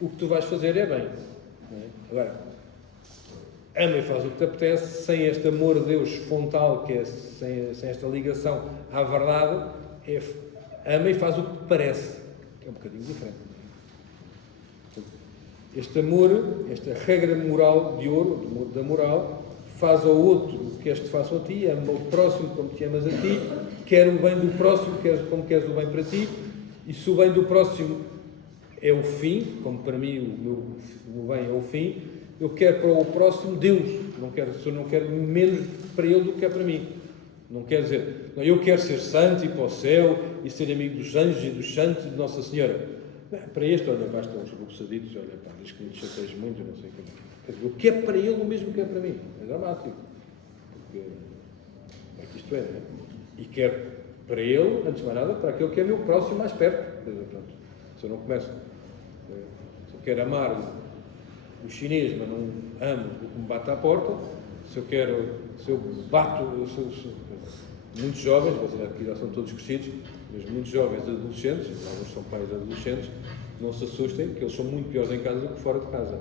o que tu vais fazer é bem. Agora, ama e faz o que te apetece, sem este amor a Deus frontal, que é sem esta ligação à verdade, ama e faz o que te parece, que é um bocadinho diferente. Este amor, esta regra moral de ouro, da moral, faz ao outro o que queres que te façam a ti, ama o próximo como te amas a ti, quer o bem do próximo como queres o bem para ti, e se o bem do próximo é o fim, como para mim o meu bem é o fim, eu quero para o próximo Deus, eu não quero menos para ele do que é para mim. Não quer dizer, não, eu quero ser santo e ir para o céu e ser amigo dos anjos e dos santos e de Nossa Senhora. Não, para este, olha, cá estão os buçaditos, olha, pá, diz que me chateis muito, não sei o que. Quer dizer, eu quero para ele o mesmo que é para mim. É dramático. Porque é que isto é, não é? E quero para ele, antes de mais nada, para aquele que é meu próximo mais perto. Quer dizer, pronto, se eu não começo, se eu quero amar o chinês, mas não amo o que me bate à porta, se eu bato, muitos jovens, aqui já são todos crescidos, mas muitos jovens adolescentes, alguns são pais adolescentes, não se assustem, que eles são muito piores em casa do que fora de casa.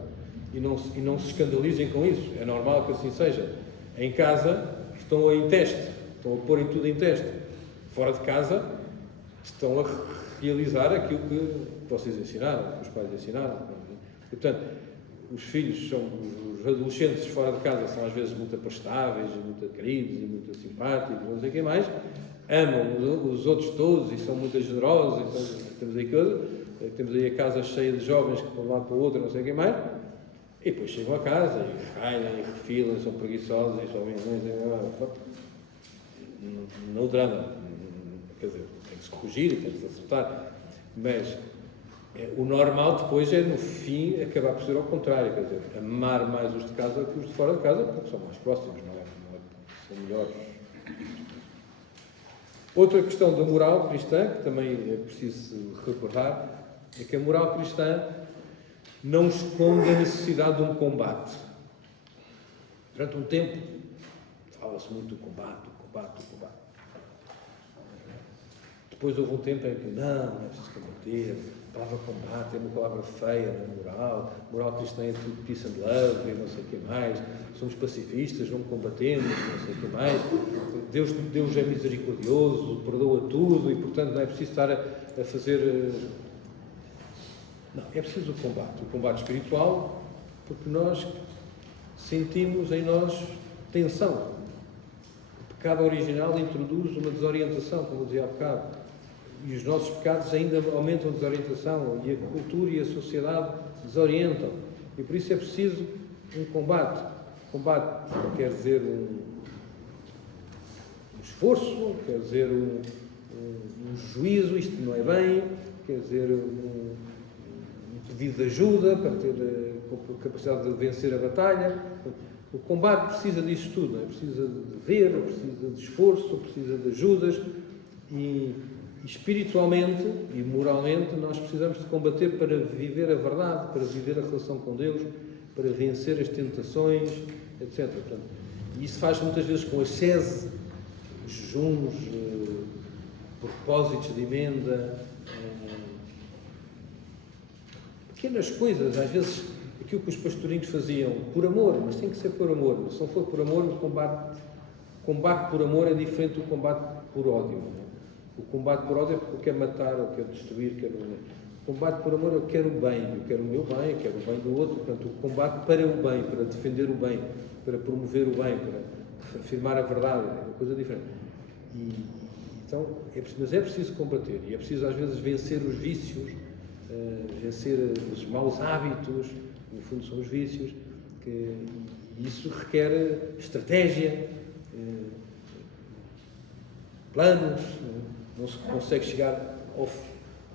E não se escandalizem com isso, é normal que assim seja. Em casa estão em teste, estão a pôr em tudo em teste. Fora de casa estão a realizar aquilo que vocês ensinaram, que os pais ensinaram. E, portanto, os filhos os adolescentes fora de casa são às vezes muito aprestáveis, muito queridos e muito simpáticos, não sei o que mais, amam os outros todos e são muito generosos, então temos aí a casa cheia de jovens que vão de um lado para o outro, não sei o que mais, e depois chegam a casa e railham e refilam, são preguiçosos e jovens não drama, quer dizer, tem que se corrigir e tem que se acertar, mas o normal depois é, no fim, acabar por ser ao contrário, quer dizer, amar mais os de casa que os de fora de casa, porque são mais próximos, não é? São melhores. Outra questão da moral cristã, que também é preciso recordar, é que a moral cristã não esconde a necessidade de um combate. Durante um tempo, fala-se muito do combate. Depois houve um tempo em que, não é preciso combater, a palavra combate é uma palavra feia na moral cristã é tudo peace and love, e não sei o que mais, somos pacifistas, não combatemos, não sei o que mais, Deus é misericordioso, perdoa tudo, e portanto não é preciso estar a fazer... Não, é preciso o combate espiritual, porque nós sentimos em nós tensão. O pecado original introduz uma desorientação, como eu dizia há bocado. E os nossos pecados ainda aumentam a desorientação, e a cultura e a sociedade desorientam. E por isso é preciso um combate. Combate quer dizer um esforço, quer dizer um juízo, isto não é bem, quer dizer, um pedido de ajuda para ter capacidade de vencer a batalha. O combate precisa disso tudo, não é? Precisa de ver, precisa de esforço, precisa de ajudas e espiritualmente e moralmente nós precisamos de combater para viver a verdade, para viver a relação com Deus, para vencer as tentações, etc. Portanto, e isso faz muitas vezes com ascese, jejuns, propósitos de emenda, pequenas coisas, às vezes aquilo que os pastorinhos faziam por amor, mas tem que ser por amor. Se não for por amor, o combate por amor é diferente do combate por ódio. Não é? O combate por ódio é porque eu quero matar, eu quero destruir, o combate por amor eu quero o bem, eu quero o meu bem, eu quero o bem do outro. Portanto, o combate para o bem, para defender o bem, para promover o bem, para afirmar a verdade, é uma coisa diferente. Então, mas é preciso combater, e é preciso às vezes vencer os vícios, vencer os maus hábitos, no fundo são os vícios, e isso requer estratégia, planos, não se consegue chegar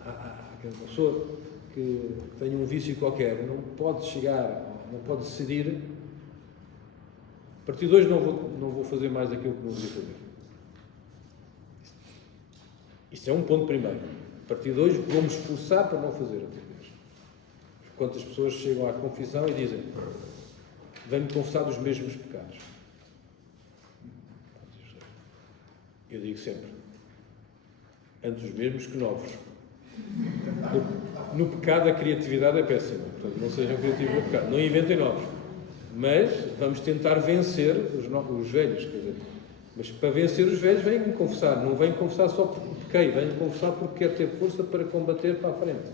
àquela pessoa que tenha um vício qualquer, não pode chegar, não pode decidir, a partir de hoje não vou fazer mais aquilo que não devia fazer. Isto é um ponto primeiro. A partir de hoje vou-me esforçar para não fazer outra vez. Quantas pessoas chegam à confissão e dizem: vem-me confessar dos mesmos pecados. Eu digo sempre: antes os mesmos que novos. No pecado a criatividade é péssima. Portanto, não sejam criativos no pecado. Não inventem novos. Mas vamos tentar vencer os velhos. Quer dizer, mas para vencer os velhos, vem-me confessar. Não vem confessar só porque pequei. Vem-me confessar porque quero ter força para combater para a frente.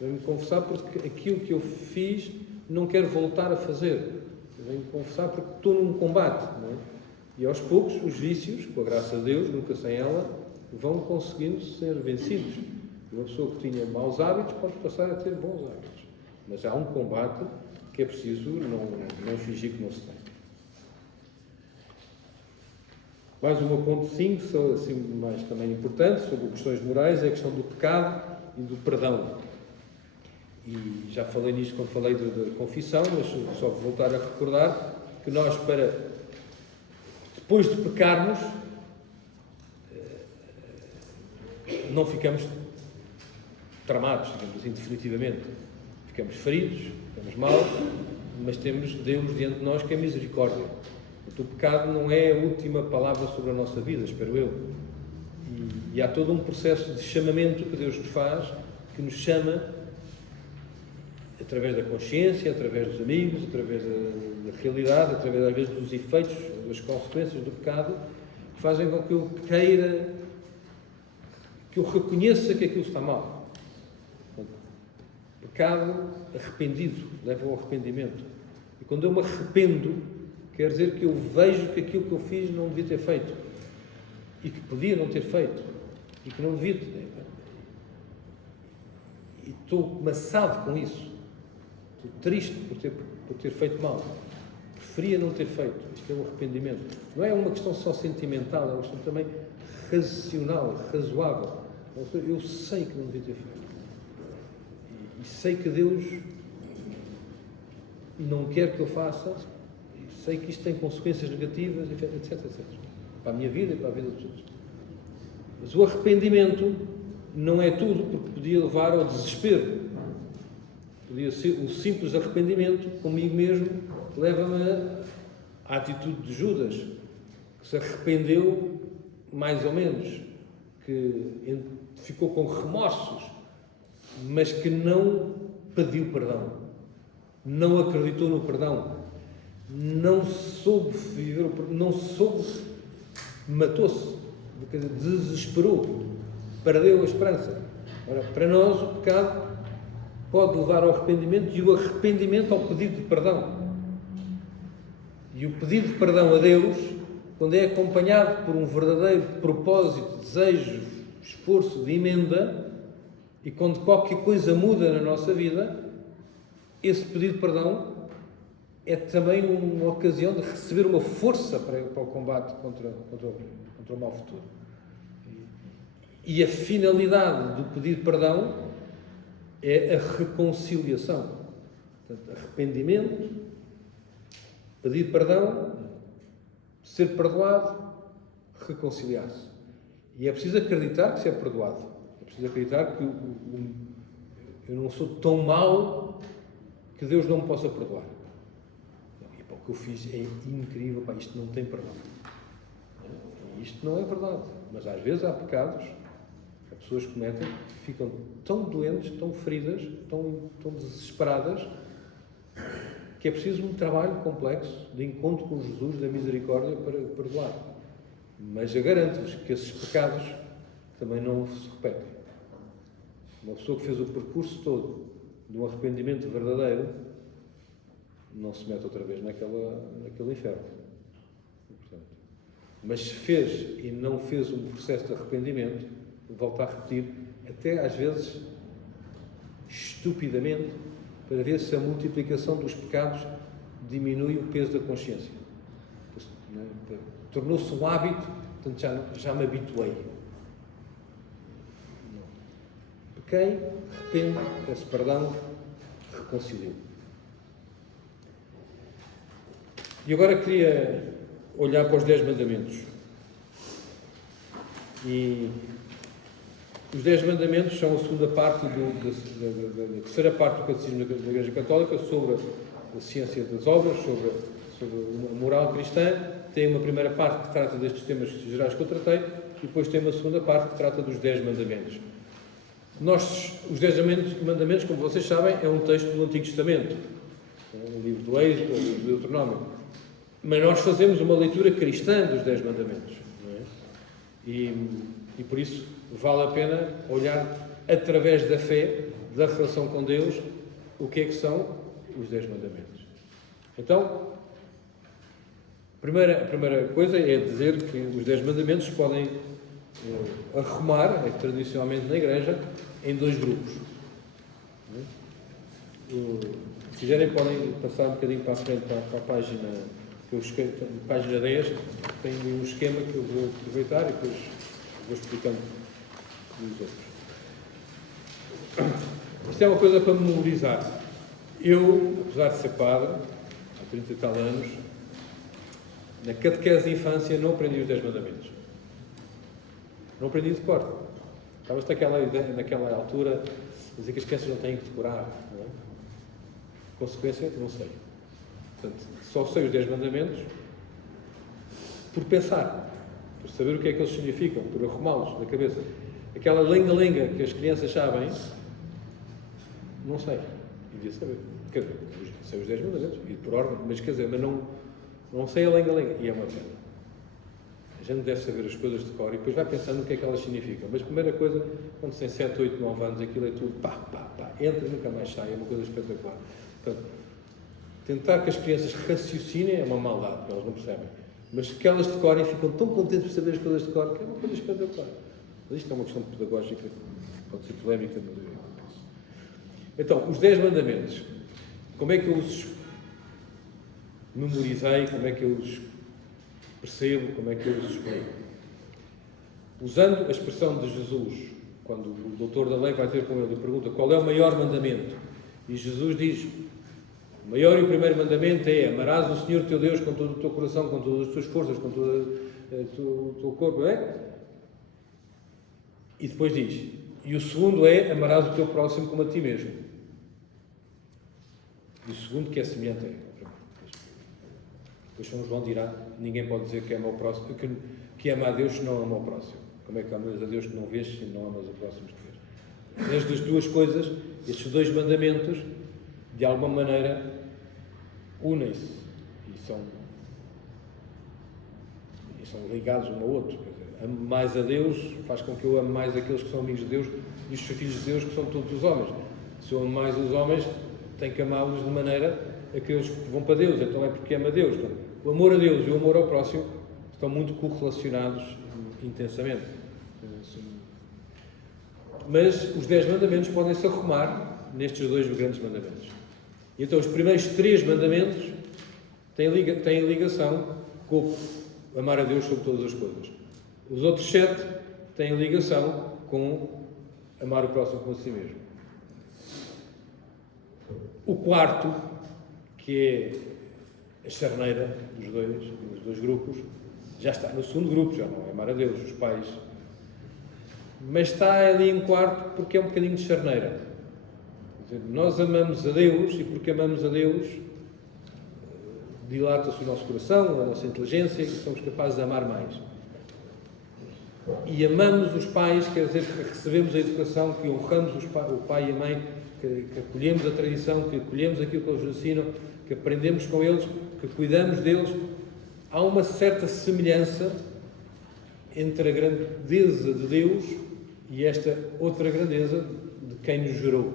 Vem-me confessar porque aquilo que eu fiz não quero voltar a fazer. Vem-me confessar porque estou num combate. Não é? E aos poucos, os vícios, com a graça de Deus, nunca sem ela, vão conseguindo ser vencidos. Uma pessoa que tinha maus hábitos pode passar a ter bons hábitos. Mas há um combate que é preciso não fingir que não se tem. Mais um ponto 5, assim, mais também importante, sobre questões morais, é a questão do pecado e do perdão. E já falei nisto quando falei da confissão, mas só vou voltar a recordar que nós, depois de pecarmos, não ficamos tramados, digamos assim, definitivamente. Ficamos feridos, ficamos mal, mas temos Deus diante de nós que é misericórdia. O pecado não é a última palavra sobre a nossa vida, espero eu. E há todo um processo de chamamento que Deus nos faz, que nos chama através da consciência, através dos amigos, através da realidade, através, às vezes, dos efeitos, das consequências do pecado, que fazem com que eu queira, que eu reconheça que aquilo está mal. Pecado arrependido leva ao arrependimento. E quando eu me arrependo, quer dizer que eu vejo que aquilo que eu fiz não devia ter feito. E que podia não ter feito. E que não devia ter. E estou maçado com isso. Estou triste por ter feito mal. Preferia não ter feito. Isto é o arrependimento. Não é uma questão só sentimental, é uma questão também racional, razoável. Eu sei que não devia ter feito. E sei que Deus não quer que eu faça. E sei que isto tem consequências negativas, etc, etc. Para a minha vida e para a vida dos outros. Mas o arrependimento não é tudo, porque podia levar ao desespero. Podia ser o simples arrependimento comigo mesmo, leva-me à atitude de Judas, que se arrependeu mais ou menos, que ficou com remorsos, mas que não pediu perdão, não acreditou no perdão, não soube viver, não soube, matou-se, desesperou, perdeu a esperança. Ora, para nós o pecado pode levar ao arrependimento, e o arrependimento ao pedido de perdão. E o pedido de perdão a Deus, quando é acompanhado por um verdadeiro propósito, desejo, esforço de emenda, e quando qualquer coisa muda na nossa vida, esse pedido de perdão é também uma ocasião de receber uma força para o combate contra o mal futuro. E a finalidade do pedido de perdão é a reconciliação. Portanto, arrependimento, pedir perdão, ser perdoado, reconciliar-se. E é preciso acreditar que se é perdoado. É preciso acreditar que eu não sou tão mau que Deus não me possa perdoar. E pá, o que eu fiz é incrível, pá, isto não tem perdão. Isto não é verdade. Mas às vezes há pecados que as pessoas cometem que ficam tão doentes, tão feridas, tão desesperadas, que é preciso um trabalho complexo de encontro com Jesus da misericórdia para perdoar. Mas eu garanto-vos que esses pecados também não se repetem. Uma pessoa que fez o percurso todo de um arrependimento verdadeiro não se mete outra vez naquele inferno. Portanto, mas se fez e não fez um processo de arrependimento, volta a repetir, até às vezes estupidamente, para ver se a multiplicação dos pecados diminui o peso da consciência. Tornou-se um hábito, portanto já me habituei. Pequei, arrependo, peço perdão, reconcilio. E agora queria olhar para os 10 mandamentos. E os 10 mandamentos são a segunda parte, da terceira parte do Catecismo da Igreja Católica sobre a ciência das obras, sobre a moral cristã. Tem uma primeira parte que trata destes temas gerais que eu tratei e depois tem uma segunda parte que trata dos 10 mandamentos. Os 10 mandamentos, como vocês sabem, é um texto do Antigo Testamento, o livro do Êxodo, o livro do Deuteronômio. Mas nós fazemos uma leitura cristã dos 10 mandamentos. Não é? E por isso vale a pena olhar através da fé, da relação com Deus, o que é que são os 10 mandamentos. Então, a primeira coisa é dizer que os 10 mandamentos podem arrumar, tradicionalmente na Igreja, em 2 grupos. Se quiserem podem passar um bocadinho para a frente, para a página que eu escrevo, página 10, tem um esquema que eu vou aproveitar e depois vou explicando os outros. Isto é uma coisa para memorizar. Eu, apesar de ser padre, há 30 e tal anos, na catequese de infância não aprendi os 10 mandamentos. Não aprendi de cor. Estava-se naquela altura dizer que as crianças não têm que decorar. Não é? Consequência, não sei. Portanto, só sei os 10 mandamentos por pensar, por saber o que é que eles significam, por arrumá-los na cabeça. Aquela lenga-lenga que as crianças sabem, não sei. E devia saber. Quer dizer, sei os 10 mandamentos, e por ordem, mas quer dizer, mas não sei a lenga-lenga. E é uma pena. A gente deve saber as coisas de cor e depois vai pensando no que é que elas significam. Mas a primeira coisa, quando se tem 7, 8, 9 anos, aquilo é tudo pá, entra e nunca mais sai, é uma coisa espetacular. Portanto, tentar que as crianças raciocinem é uma maldade, porque elas não percebem. Mas que elas decorem, ficam tão contentes por saber as coisas de cor, que é uma coisa espetacular. Mas isto é uma questão pedagógica, pode ser polémica, mas eu penso. Então, os 10 mandamentos. Como é que eu os memorizei? Como é que eu os percebo? Como é que eu os explico? Usando a expressão de Jesus, quando o doutor da lei vai ter com ele e pergunta qual é o maior mandamento, e Jesus diz: o maior e o primeiro mandamento é: amarás o Senhor teu Deus com todo o teu coração, com todas as tuas forças, com todo o teu corpo, não é? E depois diz: e o segundo é: amarás o teu próximo como a ti mesmo. E o segundo, que é semelhante, é. Depois São João dirá: ninguém pode dizer que ama o próximo, que ama a Deus se não ama o próximo. Como é que amas a Deus que não vês se não amas o próximo que vês? Estas duas coisas, estes 2 mandamentos, de alguma maneira, unem-se e são ligados um ao outro. Quer dizer, amo mais a Deus faz com que eu ame mais aqueles que são amigos de Deus e os filhos de Deus, que são todos os homens. Se eu amo mais os homens, tenho que amá-los de maneira a que eles vão para Deus, então é porque ama Deus. Então, o amor a Deus e o amor ao próximo estão muito correlacionados intensamente. Mas os 10 mandamentos podem-se arrumar nestes 2 grandes mandamentos. E então os primeiros 3 mandamentos têm ligação com amar a Deus sobre todas as coisas. Os outros 7 têm ligação com amar o próximo como a si mesmo. O quarto, que é a charneira dos dois grupos, já está no segundo grupo, já não é amar a Deus, os pais. Mas está ali em quarto porque é um bocadinho de charneira. Quer dizer, nós amamos a Deus e porque amamos a Deus dilata-se o nosso coração, a nossa inteligência e somos capazes de amar mais. E amamos os pais, quer dizer que recebemos a educação, que honramos o pai e a mãe, que acolhemos a tradição, que acolhemos aquilo que eles nos ensinam, que aprendemos com eles, que cuidamos deles. Há uma certa semelhança entre a grandeza de Deus e esta outra grandeza de quem nos gerou.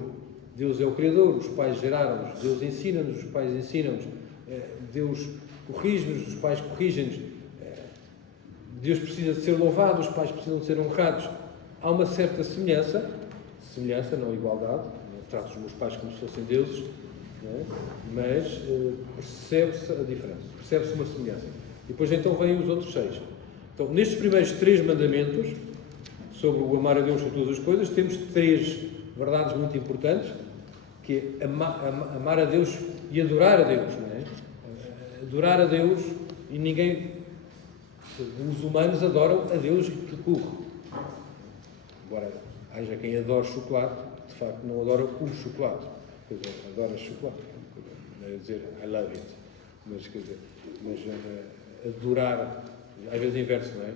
Deus é o Criador, os pais geraram-nos, Deus ensina-nos, os pais ensinam-nos, Deus corrige-nos, os pais corrigem-nos, Deus precisa de ser louvado, os pais precisam de ser honrados. Há uma certa semelhança, não igualdade, não trato os meus pais como se fossem deuses, não é? Mas percebe-se a diferença, percebe-se uma semelhança. E depois então vêm os outros 6. Então, nestes primeiros 3 mandamentos, sobre o amar a Deus sobre todas as coisas, temos 3 verdades muito importantes, que é amar a Deus e adorar a Deus, não é? Adorar a Deus, e ninguém... Os humanos adoram a Deus que curro. Agora, haja quem adora chocolate, de facto não adora o chocolate. Quer dizer, adora chocolate. Quer dizer, I love it. Mas, quer dizer, adorar, às vezes inverso, não é?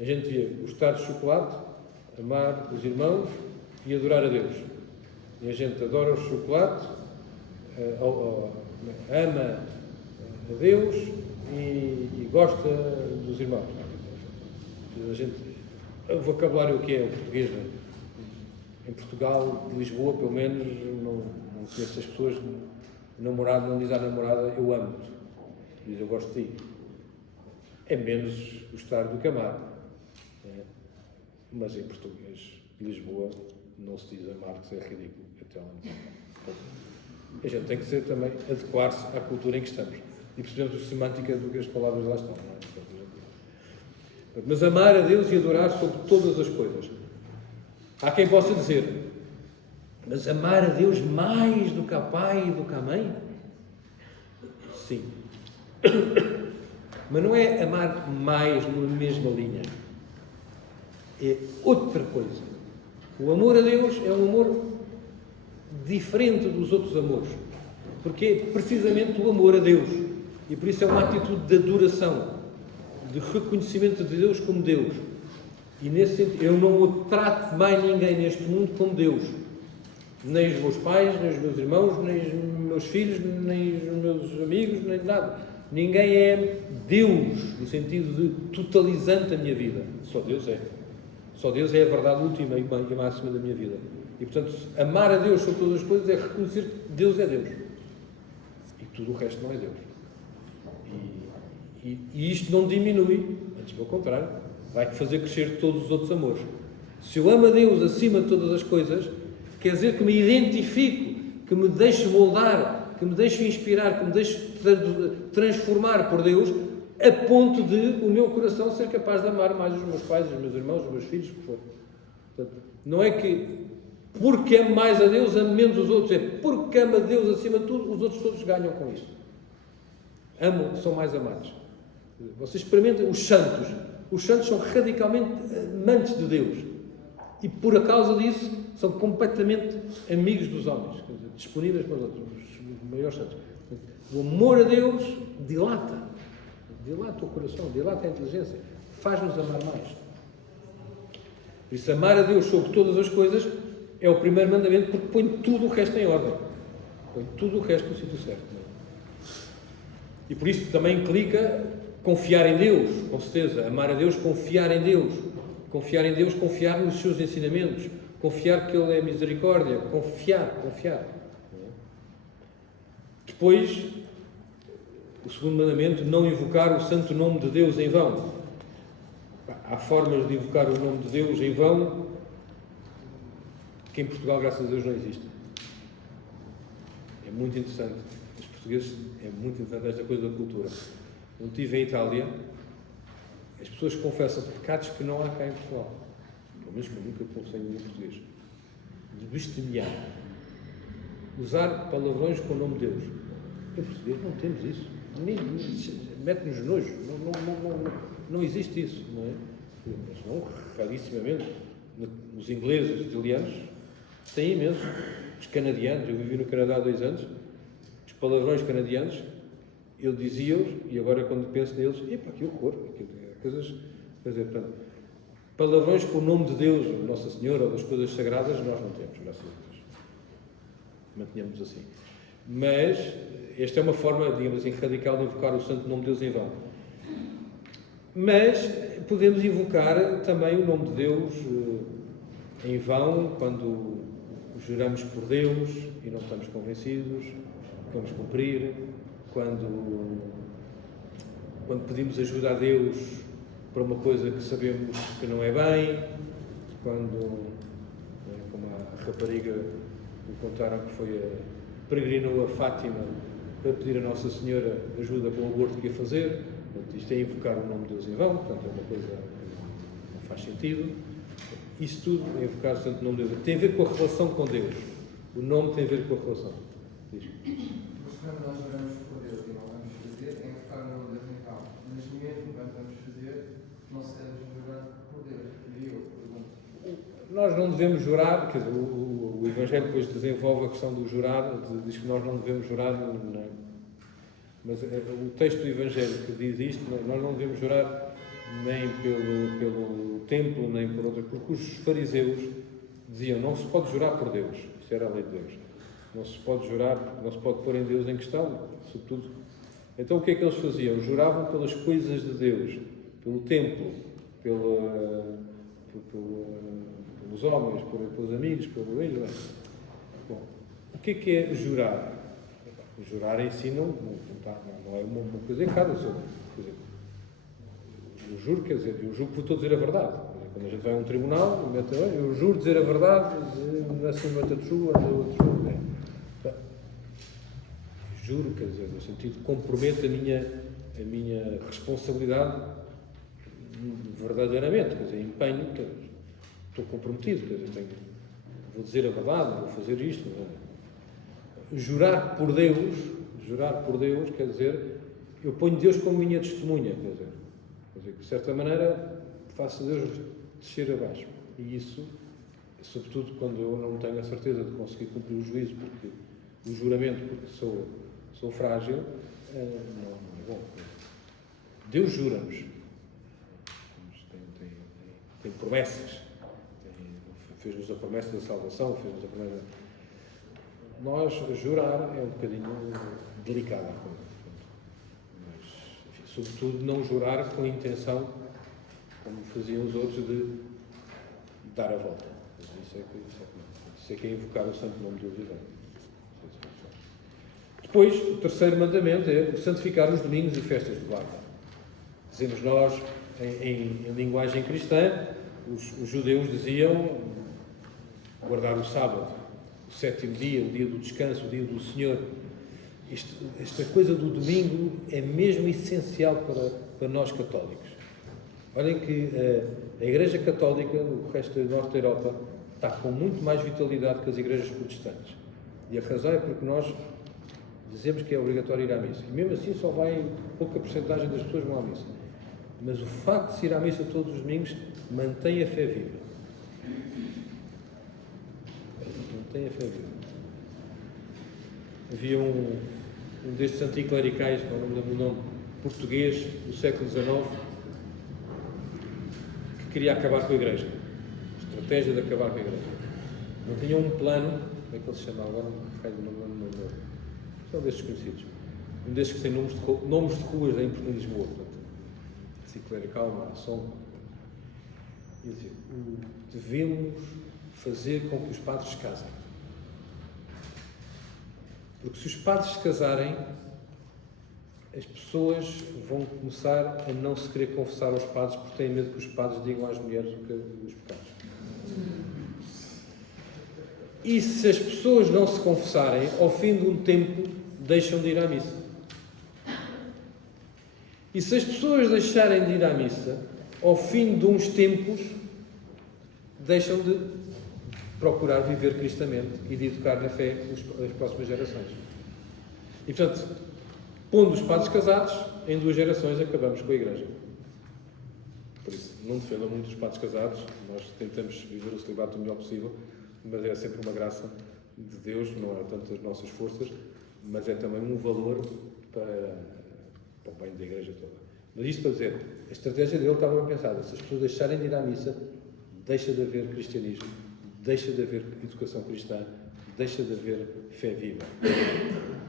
A gente vê gostar de chocolate, amar os irmãos e adorar a Deus. E a gente adora o chocolate, ama a Deus e gosta dos irmãos. O vocabulário que é o português, não é? Em Portugal, em Lisboa, pelo menos, não conheço as pessoas. Namorado não diz à namorada eu amo-te, diz eu gosto de ti. É menos gostar do que amar. É? Mas em português, em Lisboa, não se diz amar, que isso é ridículo. Até lá. A gente tem que ser também adequar-se à cultura em que estamos. E percebemos a semântica do que as palavras lá estão. Não é? Mas amar a Deus e adorar sobre todas as coisas. Há quem possa dizer, mas amar a Deus mais do que ao pai e do que à mãe? Sim. Mas não é amar mais na mesma linha. É outra coisa. O amor a Deus é um amor diferente dos outros amores. Porque é precisamente o amor a Deus. E por isso é uma atitude de adoração, de reconhecimento de Deus como Deus. E nesse sentido, eu não o trato mais ninguém neste mundo como Deus. Nem os meus pais, nem os meus irmãos, nem os meus filhos, nem os meus amigos, nem nada. Ninguém é Deus, no sentido de totalizante a minha vida. Só Deus é. Só Deus é a verdade última e máxima da minha vida. E, portanto, amar a Deus sobre todas as coisas é reconhecer que Deus é Deus. E tudo o resto não é Deus. E isto não diminui, antes pelo contrário, vai fazer crescer todos os outros amores. Se eu amo a Deus acima de todas as coisas, quer dizer que me identifico, que me deixo moldar, que me deixo inspirar, que me deixo transformar por Deus, a ponto de o meu coração ser capaz de amar mais os meus pais, os meus irmãos, os meus filhos, o que for. Portanto, não é que porque amo mais a Deus, amo menos os outros, é porque amo a Deus acima de tudo, os outros todos ganham com isto. Amam, são mais amados. Vocês experimentem os santos são radicalmente amantes de Deus e por causa disso são completamente amigos dos homens, disponíveis para os outros, os maiores santos. O amor a Deus dilata o coração, dilata a inteligência, faz-nos amar mais. Por isso, amar a Deus sobre todas as coisas é o primeiro mandamento, porque põe tudo o resto em ordem, põe tudo o resto no sítio certo. E por isso também implica confiar em Deus, com certeza. Amar a Deus, confiar em Deus. Confiar em Deus, confiar nos seus ensinamentos. Confiar que Ele é misericórdia. Confiar. Depois, o segundo mandamento, não invocar o santo nome de Deus em vão. Há formas de invocar o nome de Deus em vão que em Portugal, graças a Deus, não existem. É muito interessante. Os portugueses, é muito interessante esta coisa da cultura. Eu estive em Itália, as pessoas confessam pecados que não há cá em Portugal. Pelo menos que eu nunca confessei em português, de bestimear, usar palavrões com o nome de Deus. Em português não temos isso. Mete-nos nojo. Não existe isso, não é? Mas não, rarissimamente. Os ingleses, os italianos, têm imenso. Os canadianos, eu vivi no Canadá há 2 anos, os palavrões canadianos, eu dizia-os, e agora quando penso neles, epá, que horror, coisas, quer dizer, portanto, palavrões com o nome de Deus, Nossa Senhora, ou das coisas sagradas, nós não temos, graças a Deus. Mantenhamos assim. Mas, esta é uma forma, digamos assim, radical de invocar o santo nome de Deus em vão. Mas, podemos invocar também o nome de Deus em vão, quando juramos por Deus e não estamos convencidos, vamos cumprir, quando pedimos ajuda a Deus para uma coisa que sabemos que não é bem, quando, como a rapariga me contaram que peregrinou a Fátima para pedir a Nossa Senhora ajuda para o aborto que ia fazer, portanto, isto é invocar o nome de Deus em vão, portanto é uma coisa que não faz sentido. Isso tudo é invocar o santo nome de Deus. Tem a ver com a relação com Deus. O nome tem a ver com a relação. Diz. Mas quando nós oramos por Deus e não vamos fazer, é invocar o nome de Deus em vão. Mas mesmo quando vamos fazer, não se deve jurar por Deus. E eu pergunto. Nós não devemos jurar, quer dizer, o Evangelho depois desenvolve a questão do jurar, diz que nós não devemos jurar, não, mas o texto do Evangelho que diz isto, nós não devemos jurar nem pelo templo, nem por outra, porque os fariseus diziam, não se pode jurar por Deus, isso era a lei de Deus, não se pode jurar, não se pode pôr em Deus em questão, sobretudo. Então o que é que eles faziam? Juravam pelas coisas de Deus, pelo templo, pelos homens, pelos amigos, pelo ele. Bom, o que é jurar? Jurar em si não é uma coisa errada. Eu juro, quer dizer, eu juro que estou a dizer a verdade. Quando a gente vai a um tribunal, eu juro dizer a verdade, assim uma tatu, juro, quer dizer, no sentido de comprometo a minha responsabilidade verdadeiramente, quer dizer, empenho, quer dizer, estou comprometido, quer dizer, vou dizer a verdade, vou fazer isto. Jurar por Deus, quer dizer, eu ponho Deus como minha testemunha, quer dizer, que de certa maneira faço Deus descer abaixo. E isso, sobretudo quando eu não tenho a certeza de conseguir cumprir o juízo, porque o juramento, porque sou frágil, não é bom. Deus jura-nos. Tem promessas. Fez-nos a promessa da salvação, fez-nos a promessa. Nós, jurar é um bocadinho delicado a coisa. Mas, enfim, sobretudo, não jurar com a intenção, como faziam os outros, de dar a volta. Isso é que é invocar o santo nome de Deus. Depois, o terceiro mandamento é o santificar os domingos e festas de guarda. Dizemos nós, em linguagem cristã, os judeus diziam guardar o sábado, o 7º dia, o dia do descanso, o dia do Senhor. Esta coisa do domingo é mesmo essencial para nós católicos. Olhem que a Igreja Católica, o resto da Norte da Europa, está com muito mais vitalidade que as igrejas protestantes. E a razão é porque nós dizemos que é obrigatório ir à missa. E mesmo assim só vai pouca porcentagem das pessoas vão à missa. Mas o facto de se ir à missa todos os domingos mantém a fé viva. Mantém a fé viva. Havia um destes anticlericais, não me lembro o nome, português, do século XIX, que queria acabar com a Igreja. Estratégia de acabar com a Igreja. Não tinha um plano, como é que ele se chama agora? São destes conhecidos. Um destes que tem nomes de ruas em Lisboa. Anticlerical, maçom. E dizia, devemos fazer com que os padres se casem. Porque se os padres se casarem, as pessoas vão começar a não se querer confessar aos padres porque têm medo que os padres digam às mulheres os pecados. E se as pessoas não se confessarem, ao fim de um tempo, deixam de ir à missa. E se as pessoas deixarem de ir à missa, ao fim de uns tempos, deixam de procurar viver cristamente e de educar na fé as próximas gerações. E, portanto, pondo os padres casados, em 2 gerações acabamos com a Igreja. Por isso, não defendam muito os padres casados, nós tentamos viver o celibato o melhor possível, mas é sempre uma graça de Deus, não é tanto as nossas forças, mas é também um valor para o bem da Igreja toda. Mas isto para dizer, a estratégia dele estava bem pensada. Se as pessoas deixarem de ir à missa, deixa de haver cristianismo, deixa de haver educação cristã, deixa de haver fé viva.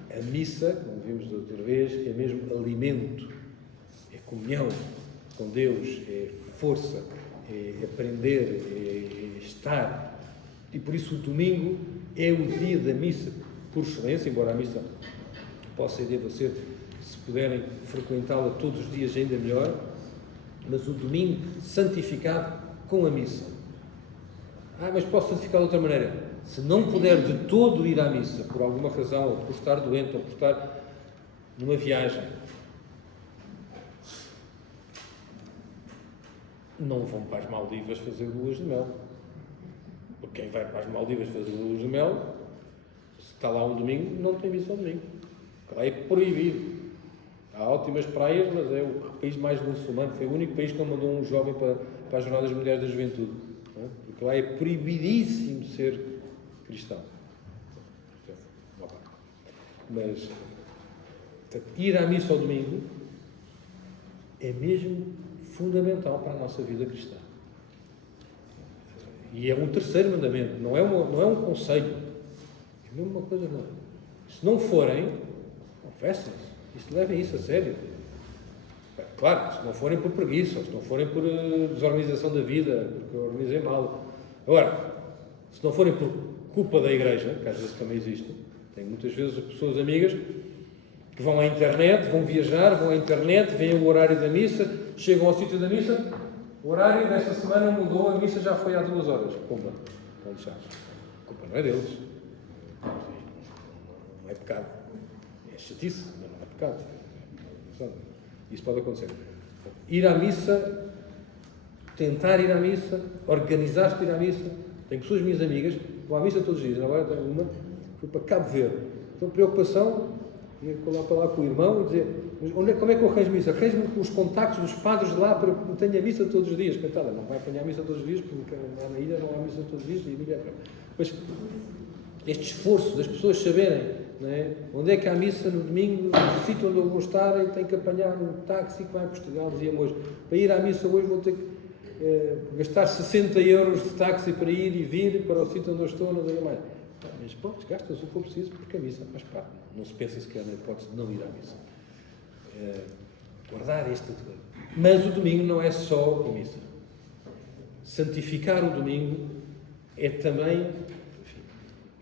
A missa, como vimos da outra vez, é mesmo alimento, é comunhão com Deus, é força, é aprender, é estar. E por isso o domingo é o dia da missa, por excelência, embora a missa possa e deva ser, se puderem frequentá-la todos os dias ainda melhor, mas o domingo santificado com a missa. Mas posso santificar de outra maneira. Se não puder de todo ir à missa, por alguma razão, ou por estar doente, ou por estar numa viagem, não vão para as Maldivas fazer luas de mel. Porque quem vai para as Maldivas fazer luas de mel, se está lá um domingo, não tem missa ao domingo. Lá é proibido. Há ótimas praias, mas é o país mais muçulmano. Foi o único país que não mandou um jovem para as Jornadas Mundiais da Juventude. Porque lá é proibidíssimo ser cristão. Mas ir à missa ao domingo é mesmo fundamental para a nossa vida cristã. E é um terceiro mandamento, não é um conselho. É mesmo uma coisa não. Se não forem, confessem-se. Isso levem isso a sério. Claro, se não forem por preguiça, ou se não forem por desorganização da vida, porque eu organizei mal. Agora, se não forem por culpa da Igreja, que às vezes também existe, tenho muitas vezes pessoas amigas que vão à internet, vão viajar, vão à internet, veem o horário da missa, chegam ao sítio da missa, o horário desta semana mudou, a missa já foi há 2 horas. Pumba, vão deixar. A culpa não é deles. Não é pecado. É chatice, mas não é pecado. Isso pode acontecer. Ir à missa, tentar ir à missa, organizar-se para ir à missa. Tenho pessoas minhas amigas que vão à missa todos os dias. Agora tenho uma que foi para Cabo Verde. Então, preocupação, ia lá para lá com o irmão e dizer: mas como é que eu arranjo missa? Arranjo-me com os contactos dos padres de lá para que eu tenha missa todos os dias. Coitada, não vai apanhar missa todos os dias, porque lá na ilha não há missa todos os dias. Mas este esforço das pessoas saberem, não é? Onde é que há missa no domingo, no sítio onde eu vou estar, e tenho que apanhar um táxi que vai a Portugal, dizia-me hoje. Para ir à missa hoje vou ter que gastar 60 euros de táxi para ir e vir para o sítio onde eu estou, não sei mais. Mas pronto, gastas o que for preciso, porque a missa faz parte. Não se pensa sequer na hipótese de não ir à missa. Guardar esta coisa. Mas o domingo não é só a missa. Santificar o domingo é também, enfim,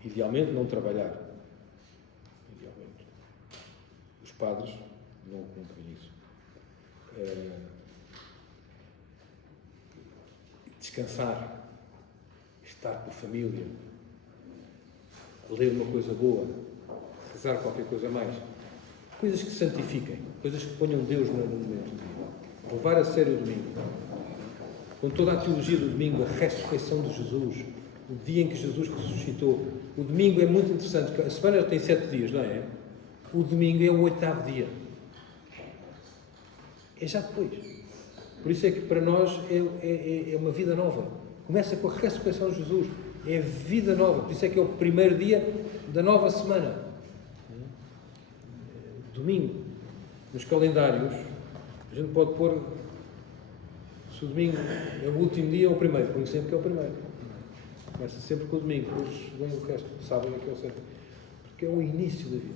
idealmente, não trabalhar. Idealmente. Os padres não cumprem isso. Descansar, estar com a família, ler uma coisa boa, rezar qualquer coisa mais. Coisas que santifiquem, coisas que ponham Deus no momento do dia. Levar a sério o domingo. Com toda a teologia do domingo, a ressurreição de Jesus, o dia em que Jesus ressuscitou. O domingo é muito interessante, porque a semana tem 7 dias, não é? O domingo é o 8º dia. É já depois. Por isso é que para nós é uma vida nova. Começa com a ressurreição de Jesus. É vida nova. Por isso é que é o primeiro dia da nova semana. Domingo. Nos calendários, a gente pode pôr, se o domingo é o último dia ou o primeiro. Põe sempre que é o primeiro. Começa sempre com o domingo. Depois vem o resto. Sábado é que é o centro. Porque é o início da vida.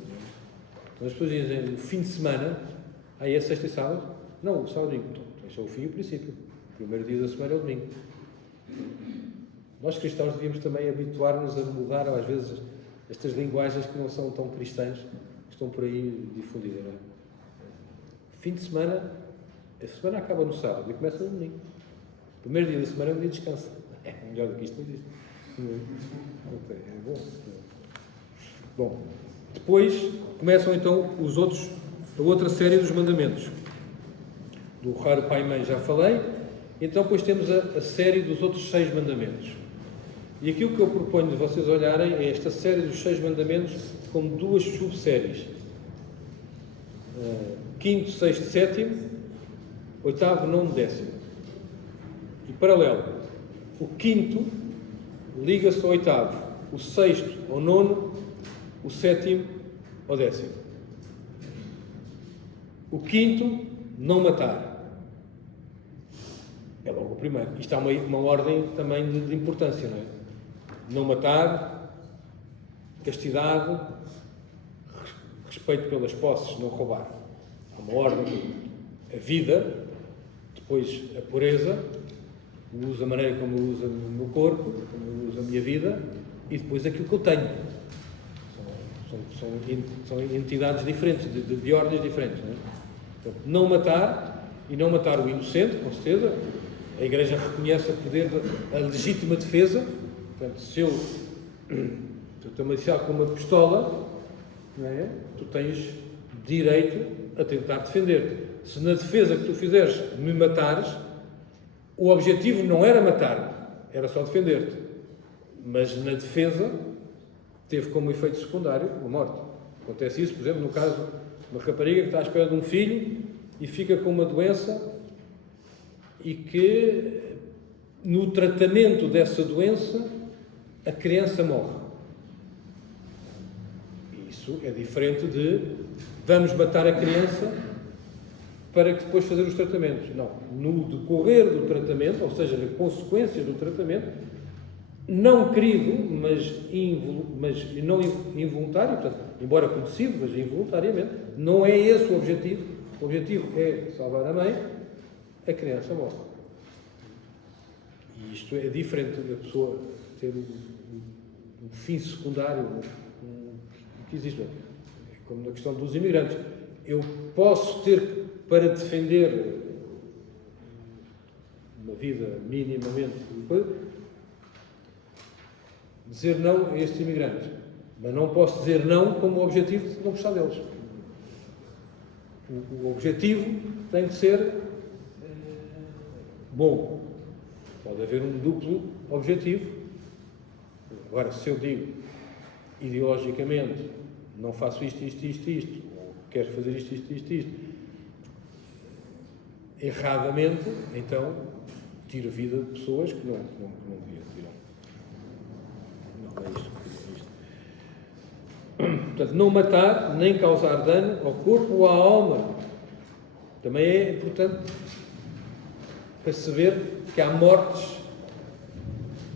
Então as pessoas dizem, o fim de semana, aí é sexta e sábado. Não, o sábado e domingo. Então, este é o fim e o princípio. O primeiro dia da semana é o domingo. Nós cristãos devíamos também habituar-nos a mudar, às vezes, estas linguagens que não são tão cristãs, que estão por aí difundidas. Não é? Fim de semana, a semana acaba no sábado e começa no domingo. O primeiro dia da semana é um dia de descanso. É melhor do que isto não existe. É bom. Bom, depois começam então a outra série dos mandamentos. Do honrar o pai e mãe já falei, Então, depois temos a série dos outros 6 mandamentos. E aquilo que eu proponho de vocês olharem é esta série dos 6 mandamentos como 2 subséries. 5º, 6º, 7º, 8º, 9º, 10º. E paralelo, o 5º liga-se ao 8º, o 6º ao 9º, o 7º ao 10º. O 5º, não matar. É logo o primeiro. Isto há uma ordem também de importância, não é? Não matar, castidade, respeito pelas posses, não roubar. Há uma ordem. A vida, depois a pureza, o uso, a maneira como eu uso o meu corpo, como eu uso a minha vida, e depois aquilo que eu tenho. São entidades diferentes, de ordens diferentes. Não é? Portanto, não matar, e não matar o inocente, com certeza. A Igreja reconhece o poder da legítima defesa. Portanto, se eu estou a atirar com uma pistola, não é? Tu tens direito a tentar defender-te. Se na defesa que tu fizeres me matares, o objetivo não era matar-me, era só defender-te. Mas na defesa teve como efeito secundário a morte. Acontece isso, por exemplo, no caso de uma rapariga que está à espera de um filho e fica com uma doença e que no tratamento dessa doença a criança morre. Isso é diferente de vamos matar a criança para que depois fazer os tratamentos. Não. No decorrer do tratamento, ou seja, nas consequências do tratamento, não querido, mas não involuntário, portanto, embora conhecido, mas involuntariamente, não é esse o objetivo. O objetivo é salvar a mãe, a criança morre. E isto é diferente da pessoa ter um fim secundário que existe. É como na questão dos imigrantes. Eu posso ter, para defender uma vida minimamente, dizer não a estes imigrantes. Mas não posso dizer não como objetivo de não gostar deles. O objetivo tem que ser bom. Pode haver um duplo objetivo. Agora, se eu digo ideologicamente não faço isto, ou quero fazer isto, erradamente, então tiro a vida de pessoas que não devia tirar. Não é isto. Portanto, não matar nem causar dano ao corpo ou à alma. Também é importante perceber que há mortes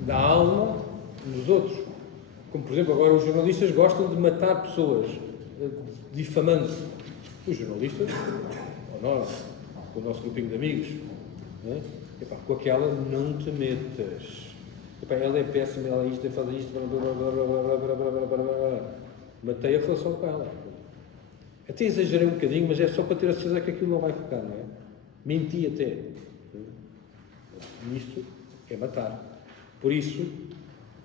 da alma nos outros. Como, por exemplo, agora os jornalistas gostam de matar pessoas, difamando. Os jornalistas, ou nós, com o nosso grupinho de amigos, né? Epá, com aquela não te metas. Epá, ela é péssima, ela é isto, faz isto, matei a relação com ela. Até exagerei um bocadinho, mas é só para ter a certeza que aquilo não vai ficar, não é? Menti até. Isto é matar. Por isso,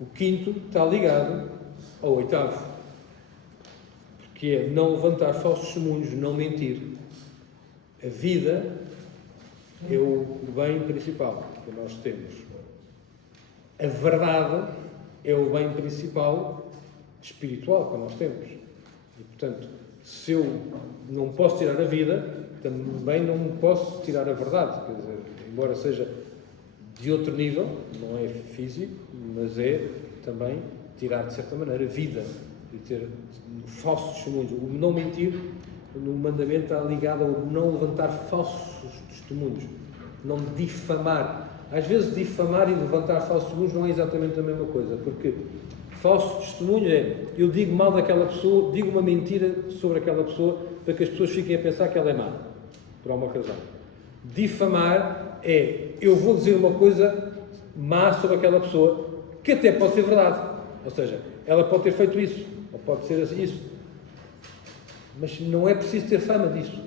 o 5º está ligado ao 8º. Porque é não levantar falsos testemunhos, não mentir. A vida é o bem principal que nós temos. A verdade é o bem principal espiritual que nós temos. E, portanto, se eu não posso tirar a vida, também não posso tirar a verdade. Quer dizer, embora seja de outro nível, não é físico, mas é também tirar, de certa maneira, a vida. De ter falsos testemunhos. O não mentir, no mandamento, está ligado ao não levantar falsos testemunhos. Não difamar. Às vezes, difamar e levantar falsos testemunhos não é exatamente a mesma coisa, porque falso testemunho é, eu digo mal daquela pessoa, digo uma mentira sobre aquela pessoa para que as pessoas fiquem a pensar que ela é má, por alguma razão. Difamar é, eu vou dizer uma coisa má sobre aquela pessoa, que até pode ser verdade. Ou seja, ela pode ter feito isso, ou pode ser isso. Mas não é preciso ter fama disso.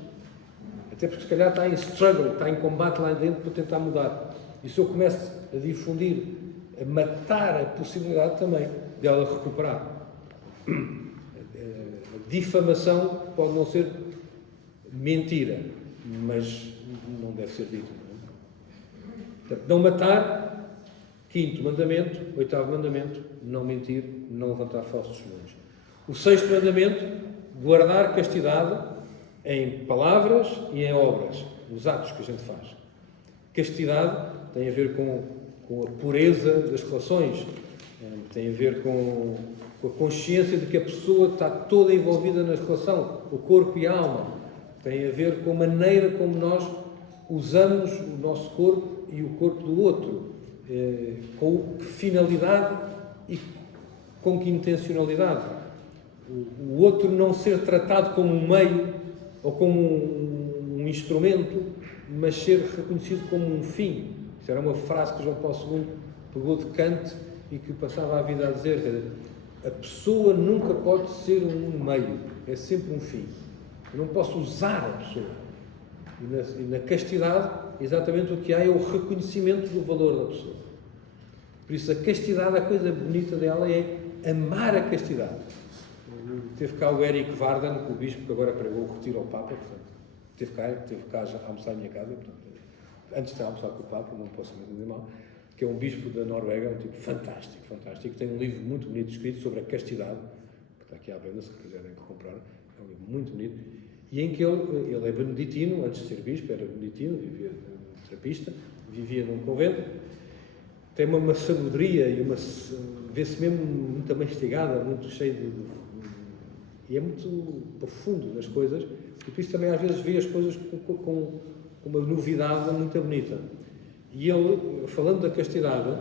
Até porque se calhar está em struggle, está em combate lá dentro para tentar mudar. E se eu começo a difundir, a matar a possibilidade também dela recuperar. A difamação pode não ser mentira, mas não deve ser dito. Portanto, não matar, 5º mandamento, 8º mandamento, não mentir, não levantar falsos testemunhos. O 6º mandamento, guardar castidade em palavras e em obras, nos atos que a gente faz. Castidade tem a ver com a pureza das relações, tem a ver com a consciência de que a pessoa está toda envolvida na relação, o corpo e a alma. Tem a ver com a maneira como nós usamos o nosso corpo e o corpo do outro, com que finalidade e com que intencionalidade. O outro não ser tratado como um meio ou como um instrumento, mas ser reconhecido como um fim. Isso era uma frase que João Paulo II pegou de Kant e que passava a vida a dizer: a pessoa nunca pode ser um meio, é sempre um fim. Eu não posso usar a pessoa. E na castidade, exatamente o que há é o reconhecimento do valor da pessoa. Por isso, a castidade, a coisa bonita dela é amar a castidade. Teve cá o Eric Vardan, o bispo que agora pregou o retiro ao Papa, portanto, teve cá já a almoçar em minha casa, portanto, antes de almoçar com o Papa, não posso mais dizer mal, que é um bispo da Noruega, um tipo fantástico, fantástico, tem um livro muito bonito escrito sobre a castidade, que está aqui à venda, se quiserem comprar, é um livro muito bonito, e em que ele é beneditino, antes de ser bispo, era beneditino, vivia terapista, vivia num convento, tem uma sabedoria e vê-se mesmo muito mastigada, muito cheio e é muito profundo nas coisas, e por isso também às vezes vê as coisas com uma novidade muito bonita. E ele, falando da castidade,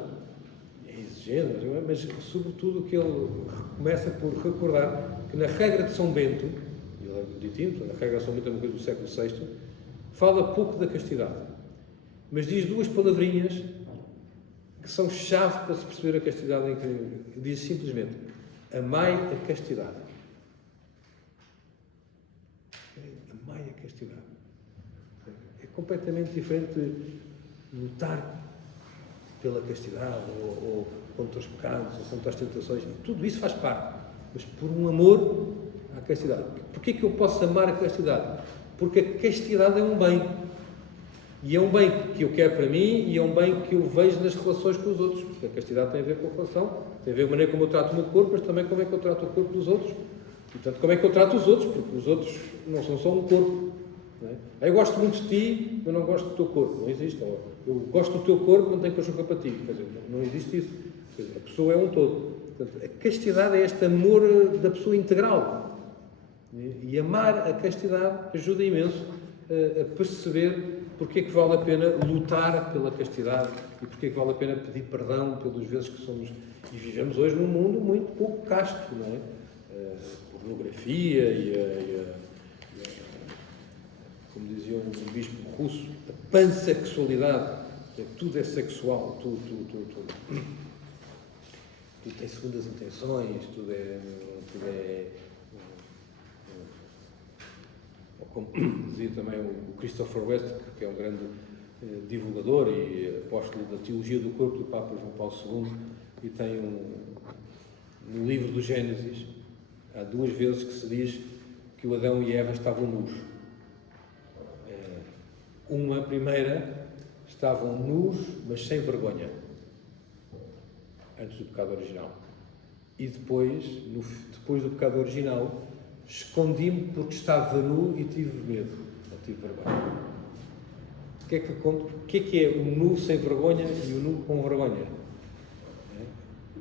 é exigente, mas sobretudo que ele começa por recordar que na regra de São Bento, ele é beneditino, na regra de São Bento é uma coisa do século VI, fala pouco da castidade, mas diz duas palavrinhas que são chave para se perceber a castidade em que diz simplesmente: amai a castidade. Amai a castidade. É completamente diferente de lutar pela castidade ou contra os pecados ou contra as tentações. Tudo isso faz parte, mas por um amor à castidade. Porquê que eu posso amar a castidade? Porque a castidade é um bem. E é um bem que eu quero para mim e é um bem que eu vejo nas relações com os outros. Porque a castidade tem a ver com a relação, tem a ver com a maneira como eu trato o meu corpo, mas também como é que eu trato o corpo dos outros. E, portanto, como é que eu trato os outros, porque os outros não são só um corpo. Não é? Eu gosto muito de ti, mas não gosto do teu corpo. Não existe. Eu gosto do teu corpo, não tenho paixão para ti. Quer dizer, não existe isso. Quer dizer, a pessoa é um todo. Portanto, a castidade é este amor da pessoa integral. E amar a castidade ajuda imenso a perceber porque é que vale a pena lutar pela castidade e porque é que vale a pena pedir perdão pelas vezes que somos... E vivemos hoje num mundo muito pouco casto, não é? A pornografia como dizia um bispo russo, a pansexualidade, tudo é sexual, tudo tem segundas intenções, tudo é como dizia também o Christopher West, que é um grande divulgador e apóstolo da teologia do corpo do Papa João Paulo II, e tem no livro do Gênesis, há 2 vezes que se diz que o Adão e Eva estavam nus. Uma primeira, estavam nus, mas sem vergonha, antes do pecado original. E depois do pecado original, escondi-me porque estava nu e tive medo, ou tive vergonha. O que é o nu sem vergonha e o nu com vergonha?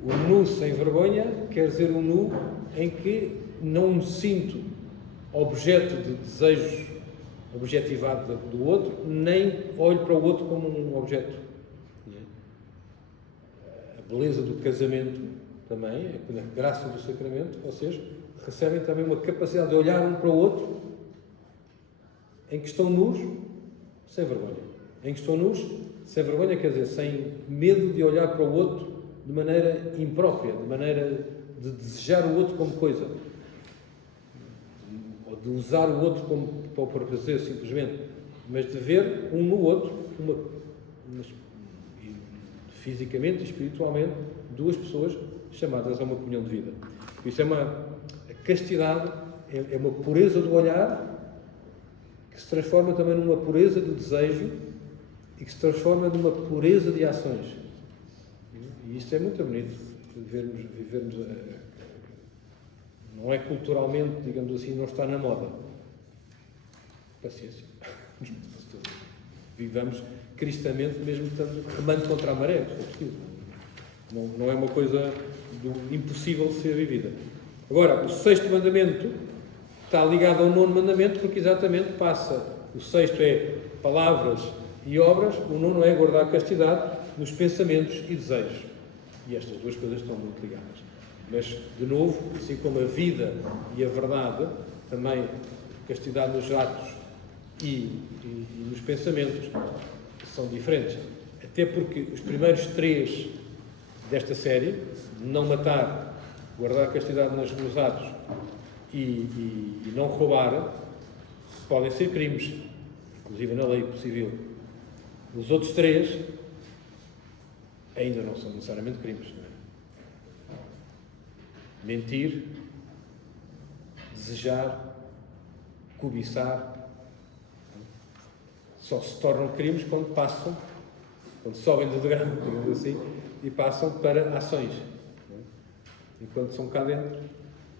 O nu sem vergonha quer dizer um nu em que não me sinto objeto de desejos objetivado do outro, nem olho para o outro como um objeto. A beleza do casamento também é que na graça do sacramento vocês recebem também uma capacidade de olhar um para o outro em que estão nus, sem vergonha. Em que estão nus, sem vergonha, quer dizer, sem medo de olhar para o outro de maneira imprópria, de maneira de desejar o outro como coisa. Ou de usar o outro como para o prazer, simplesmente. Mas de ver um no outro, fisicamente e espiritualmente, 2 pessoas chamadas a uma comunhão de vida. Isso é a castidade é uma pureza do olhar que se transforma também numa pureza do desejo e que se transforma numa pureza de ações. E isto é muito bonito, vivermos não é culturalmente, digamos assim, não está na moda. Paciência. Vivamos cristamente, mesmo estando remando contra a maré, se for preciso. Não é uma coisa impossível de ser vivida. Agora, o 6º mandamento está ligado ao 9º mandamento, porque exatamente passa. O 6º é palavras e obras, o 9º é guardar a castidade nos pensamentos e desejos. E estas duas coisas estão muito ligadas. Mas, de novo, assim como a vida e a verdade, também castidade nos atos e nos pensamentos são diferentes. Até porque os primeiros 3 desta série, não matar, guardar a castidade nos atos e não roubar, podem ser crimes, inclusive na lei civil. Os outros 3 ainda não são necessariamente crimes. Não é? Mentir, desejar, cobiçar, só se tornam crimes quando sobem do degrau, digamos assim, e passam para ações, não é? Enquanto são cá dentro.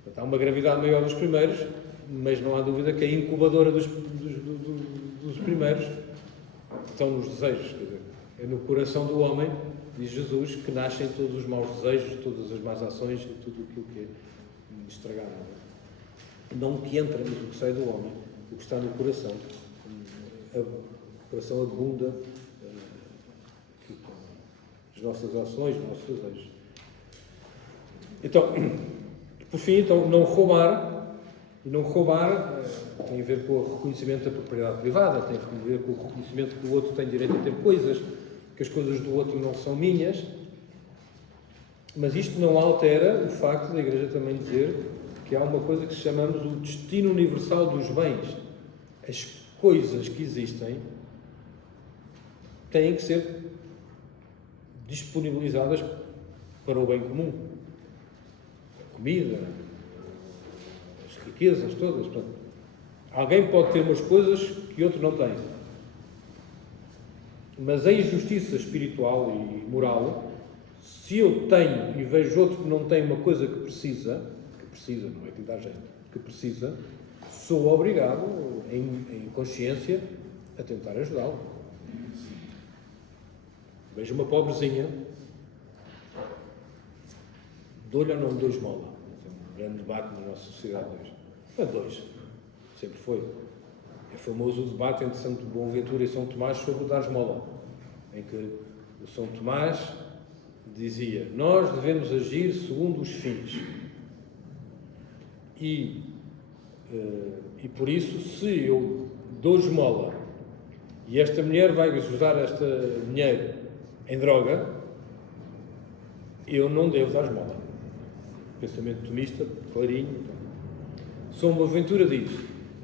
Portanto, há uma gravidade maior dos primeiros, mas não há dúvida que a incubadora dos primeiros estão nos desejos. Quer dizer, é no coração do homem, diz Jesus, que nascem todos os maus desejos, todas as más ações e tudo aquilo que é estragado. Não o que entra, mas o que sai do homem, o que está no coração. O coração abunda as nossas ações, os nossos desejos. Então, por fim, não roubar. E não roubar tem a ver com o reconhecimento da propriedade privada, tem a ver com o reconhecimento que o outro tem direito a ter coisas, que as coisas do outro não são minhas. Mas isto não altera o facto da Igreja também dizer que há uma coisa que chamamos o destino universal dos bens. As coisas que existem têm que ser disponibilizadas para o bem comum. A comida, as riquezas todas. Portanto, alguém pode ter umas coisas que outro não tem. Mas a injustiça espiritual e moral, se eu tenho e vejo outro que não tem uma coisa que precisa, não é que lhe dá jeito, que precisa, sou obrigado, em consciência, a tentar ajudá-lo. Vejo uma pobrezinha, dou-lhe ou não dou esmola? É um grande debate na nossa sociedade hoje. Não é dois, sempre foi. É famoso o debate entre Santo Boaventura e São Tomás sobre o dar esmola, em que o São Tomás dizia: nós devemos agir segundo os fins. E por isso, se eu dou esmola e esta mulher vai usar este dinheiro em droga, eu não devo dar esmola. Pensamento tomista, clarinho. São Boaventura diz: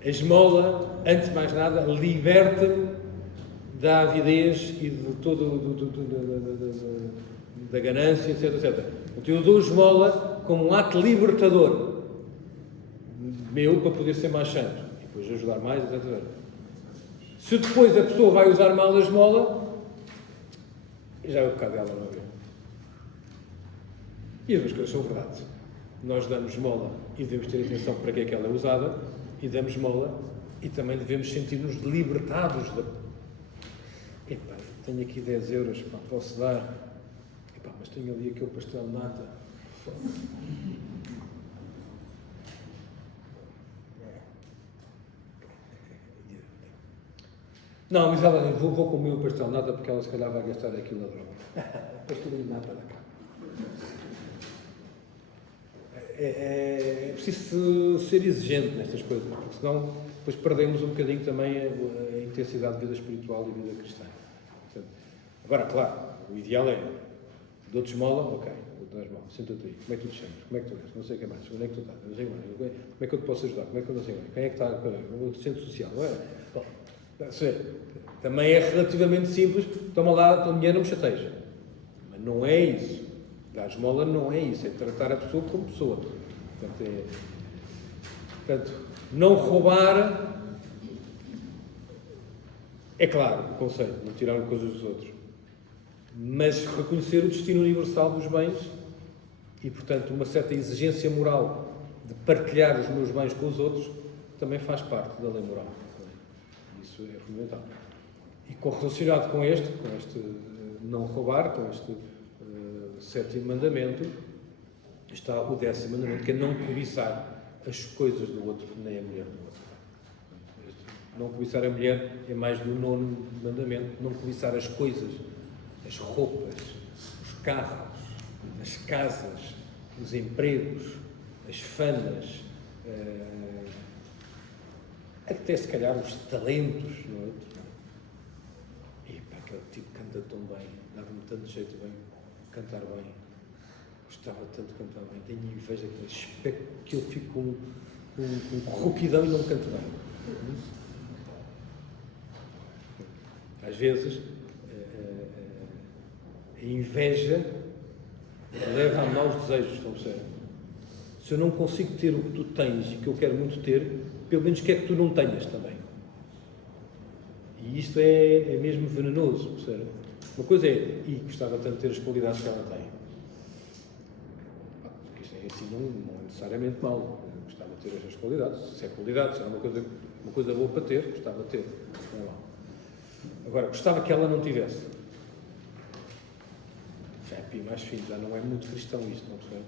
a esmola, antes de mais nada, liberta-me da avidez e de da ganância, etc, etc. Então eu dou esmola como um ato libertador meu para poder ser mais santo e depois ajudar mais, etc. Se depois a pessoa vai usar mal a esmola, já é o pecado dela, não é? E as duas coisas são verdades. Nós damos esmola e devemos ter atenção para que é que ela é usada, e damos esmola e também devemos sentir-nos libertados da... Epá, tenho aqui 10 euros, pá, posso dar? Epá, mas tenho ali aquele pastel de nata. Não, mas ela diz: vou comer o pastel de nata porque ela se calhar vai gastar aquilo na droga. Pastel de nata da cá. É preciso ser exigente nestas coisas, porque senão depois perdemos um bocadinho também a intensidade de vida espiritual e vida cristã. Portanto, agora, claro, o ideal é: dou-te esmola, ok, dou-te esmola, senta-te aí, como é que tu te chamas, como é que tu és, não sei o que mais, onde é que tu estás, não sei o que mais, como é que eu te posso ajudar, como é que eu não sei o que mais, quem é que está, o centro social, não é? Bom, também é relativamente simples. Toma lá, teu dinheiro, não me chateias. Mas não é isso. Dar esmola não é isso. É tratar a pessoa como pessoa. Portanto, não roubar É claro, o conceito, não tirar coisas dos outros. Mas reconhecer o destino universal dos bens e, portanto, uma certa exigência moral de partilhar os meus bens com os outros também faz parte da lei moral. Isso é fundamental. E correlacionado com este não roubar, com este sétimo mandamento, está o 10º mandamento, que é não cobiçar as coisas do outro, nem a mulher do outro. Não cobiçar a mulher é mais do 9º mandamento, não cobiçar as coisas, as roupas, os carros, as casas, os empregos, as famas, até se calhar os talentos, não é? E pá, aquele tipo canta tão bem, dava-me tanto jeito de bem cantar bem, gostava tanto de cantar bem, tenho inveja que espero que eu fique com rouquidão e não canto bem. Às vezes a inveja leva a maus desejos, estão a perceber? Se eu não consigo ter o que tu tens e que eu quero muito ter, pelo menos quero que tu não tenhas também. E isto é mesmo venenoso, percebe? Uma coisa é, e gostava tanto de ter as qualidades que ela tem. Porque isto é assim, não é necessariamente mau. Eu gostava de ter estas qualidades. Se é qualidade, se é uma coisa boa para ter, gostava de ter. Não é mau. Agora, gostava que ela não tivesse. Já é pi mais fino, já não é muito cristão isto, não percebe?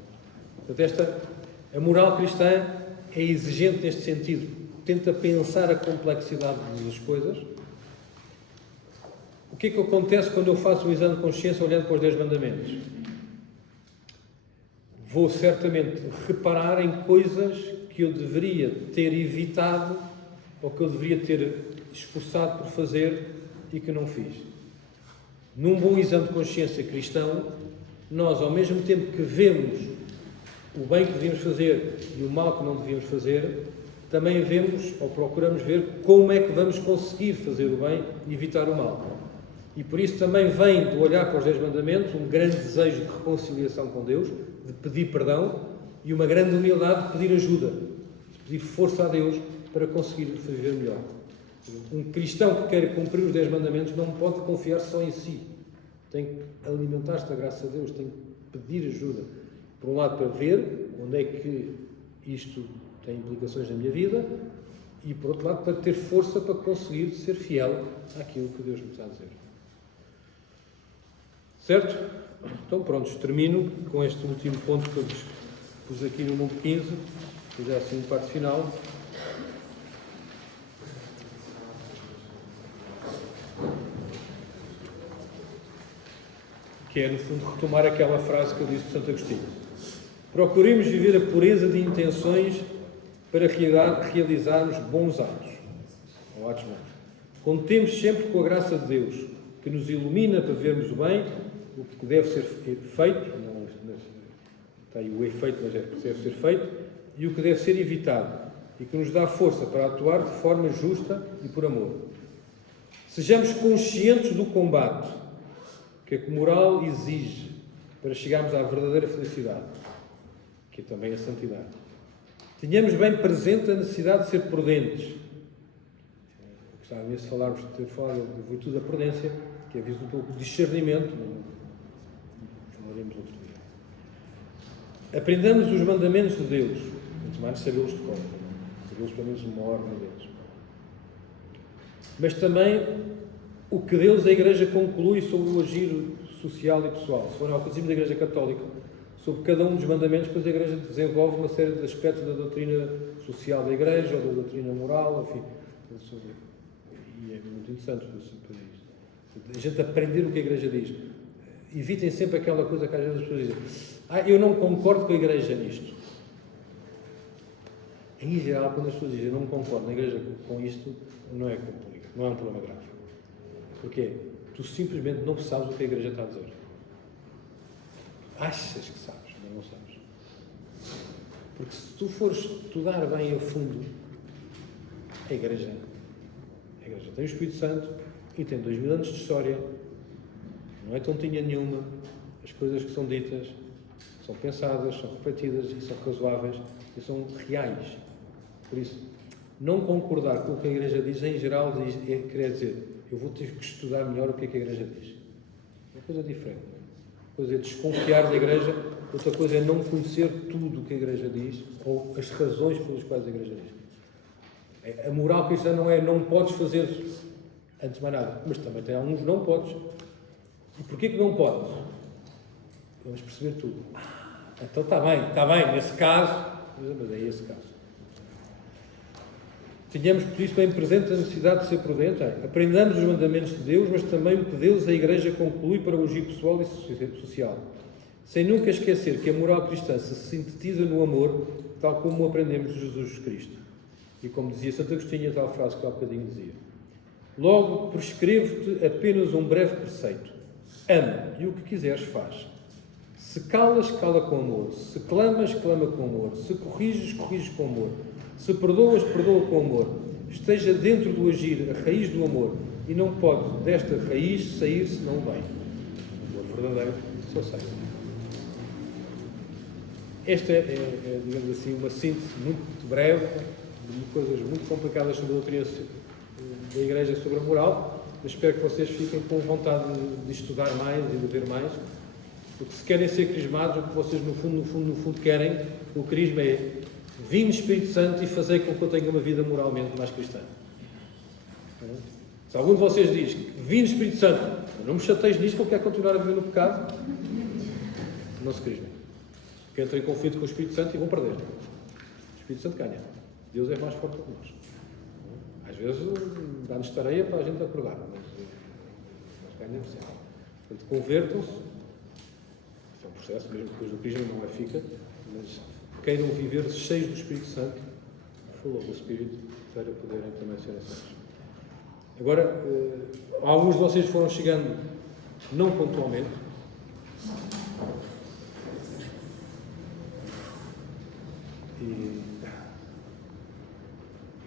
Portanto, a moral cristã é exigente neste sentido. Tenta pensar a complexidade das coisas. O que é que acontece quando eu faço um exame de consciência olhando para os 10 mandamentos? Vou certamente reparar em coisas que eu deveria ter evitado ou que eu deveria ter esforçado por fazer e que não fiz. Num bom exame de consciência cristão, nós, ao mesmo tempo que vemos o bem que devíamos fazer e o mal que não devíamos fazer, também vemos ou procuramos ver como é que vamos conseguir fazer o bem e evitar o mal. E por isso também vem do olhar para os 10 mandamentos um grande desejo de reconciliação com Deus, de pedir perdão e uma grande humildade de pedir ajuda, de pedir força a Deus para conseguir viver melhor. Um cristão que quer cumprir os 10 mandamentos não pode confiar só em si. Tem que alimentar-se da graça de Deus, tem que pedir ajuda. Por um lado, para ver onde é que isto tem implicações na minha vida e, por outro lado, para ter força para conseguir ser fiel àquilo que Deus me está a dizer. Certo? Então, pronto, termino com este último ponto que eu pus aqui no número 15, fiz assim parte final. Que é, no fundo, retomar aquela frase que eu disse de Santo Agostinho. Procuremos viver a pureza de intenções para realizarmos bons atos, ou atos bons. Contemos sempre com a graça de Deus, que nos ilumina para vermos o bem, o que deve ser feito, não está aí o efeito, mas é que deve ser feito, e o que deve ser evitado, e que nos dá força para atuar de forma justa e por amor. Sejamos conscientes do combate que a moral exige para chegarmos à verdadeira felicidade, que é também a santidade. Tenhamos bem presente a necessidade de ser prudentes. Gostava mesmo de ter falado da virtude da prudência, que é visto um pouco de discernimento, falaremos outro dia. Aprendamos os mandamentos de Deus, antes de mais sabê-los de cor, sabê-los pelo menos uma ordem deles. Mas também o que Deus, a Igreja, conclui sobre o agir social e pessoal. Se for ao Catecismo da Igreja Católica, sobre cada um dos mandamentos, depois a Igreja desenvolve uma série de aspectos da doutrina social da Igreja, ou da doutrina moral, enfim. E é muito interessante a gente aprender o que a Igreja diz. Evitem sempre aquela coisa que às vezes as pessoas dizem: eu não concordo com a Igreja nisto. Em geral, quando as pessoas dizem: eu não concordo na Igreja com isto, não é complicado, não é um problema grave. Porquê? Tu simplesmente não sabes o que a Igreja está a dizer. Achas que sabes, mas não sabes. Porque se tu fores estudar bem a fundo, a Igreja tem o Espírito Santo e tem 2000 anos de história, não é tontinha nenhuma, as coisas que são ditas são pensadas, são refletidas e são razoáveis e são reais. Por isso, não concordar com o que a Igreja diz, em geral, quer dizer, eu vou ter que estudar melhor o que é que a Igreja diz. É uma coisa diferente. Uma coisa é desconfiar da Igreja, outra coisa é não conhecer tudo o que a Igreja diz ou as razões pelas quais a Igreja diz. A moral cristã não é não podes fazer antes de mais nada, mas também tem alguns não podes. E porquê que não podes? Vamos perceber tudo. Então está bem, nesse caso, mas é esse caso. Tenhamos por isso bem presente a necessidade de ser prudentes. Aprendamos os mandamentos de Deus, mas também o que Deus, a Igreja, conclui para o agir pessoal e social. Sem nunca esquecer que a moral cristã se sintetiza no amor, tal como aprendemos de Jesus Cristo. E como dizia Santo Agostinho, a tal frase que há bocadinho dizia. Logo, prescrevo-te apenas um breve preceito. Ama, e o que quiseres faz. Se calas, cala com amor. Se clamas, clama com amor. Se corriges, corriges com amor. Se perdoas, perdoa com amor. Esteja dentro do agir a raiz do amor, e não pode desta raiz sair senão o bem. O amor verdadeiro só sai. Esta é, digamos assim, uma síntese muito breve de coisas muito complicadas sobre a doutrina da Igreja sobre a moral, mas espero que vocês fiquem com vontade de estudar mais e de ver mais, porque se querem ser crismados, o que vocês no fundo querem, o crisma é vinde Espírito Santo e fazer com que eu tenha uma vida moralmente mais cristã. Se algum de vocês diz que vinde Espírito Santo, não me chateis nisto que eu quero continuar a viver no pecado, não se crismem. Porque entrem em conflito com o Espírito Santo e vão perder. O Espírito Santo ganha. Deus é mais forte que nós. Às vezes dá-nos tarefa para a gente acordar, mas ganha sempre. Portanto, convertam-se. É um processo, mesmo depois do crisma não é fica, mas queiram viver cheios do Espírito Santo, full of the Spirit, para poderem também ser aceitos. Agora, alguns de vocês foram chegando não pontualmente. E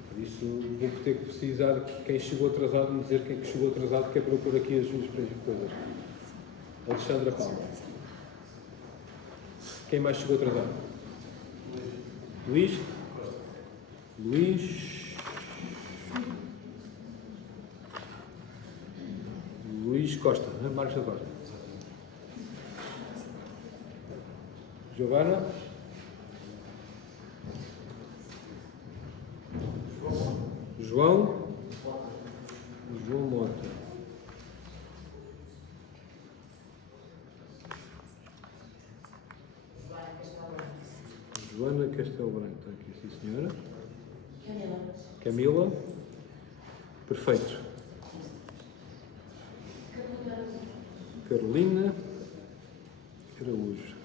por isso vou ter que precisar que quem chegou atrasado me dizer quem que chegou atrasado, que é para eu pôr aqui as minhas coisas. Alexandra Palma. Quem mais chegou atrasado? Luís? Luís Costa, não é? Marcos da Costa. Giovana? João Mota. Joana Castelo Branco, está aqui, sim senhora. Camila. Perfeito. Carolina Araújo.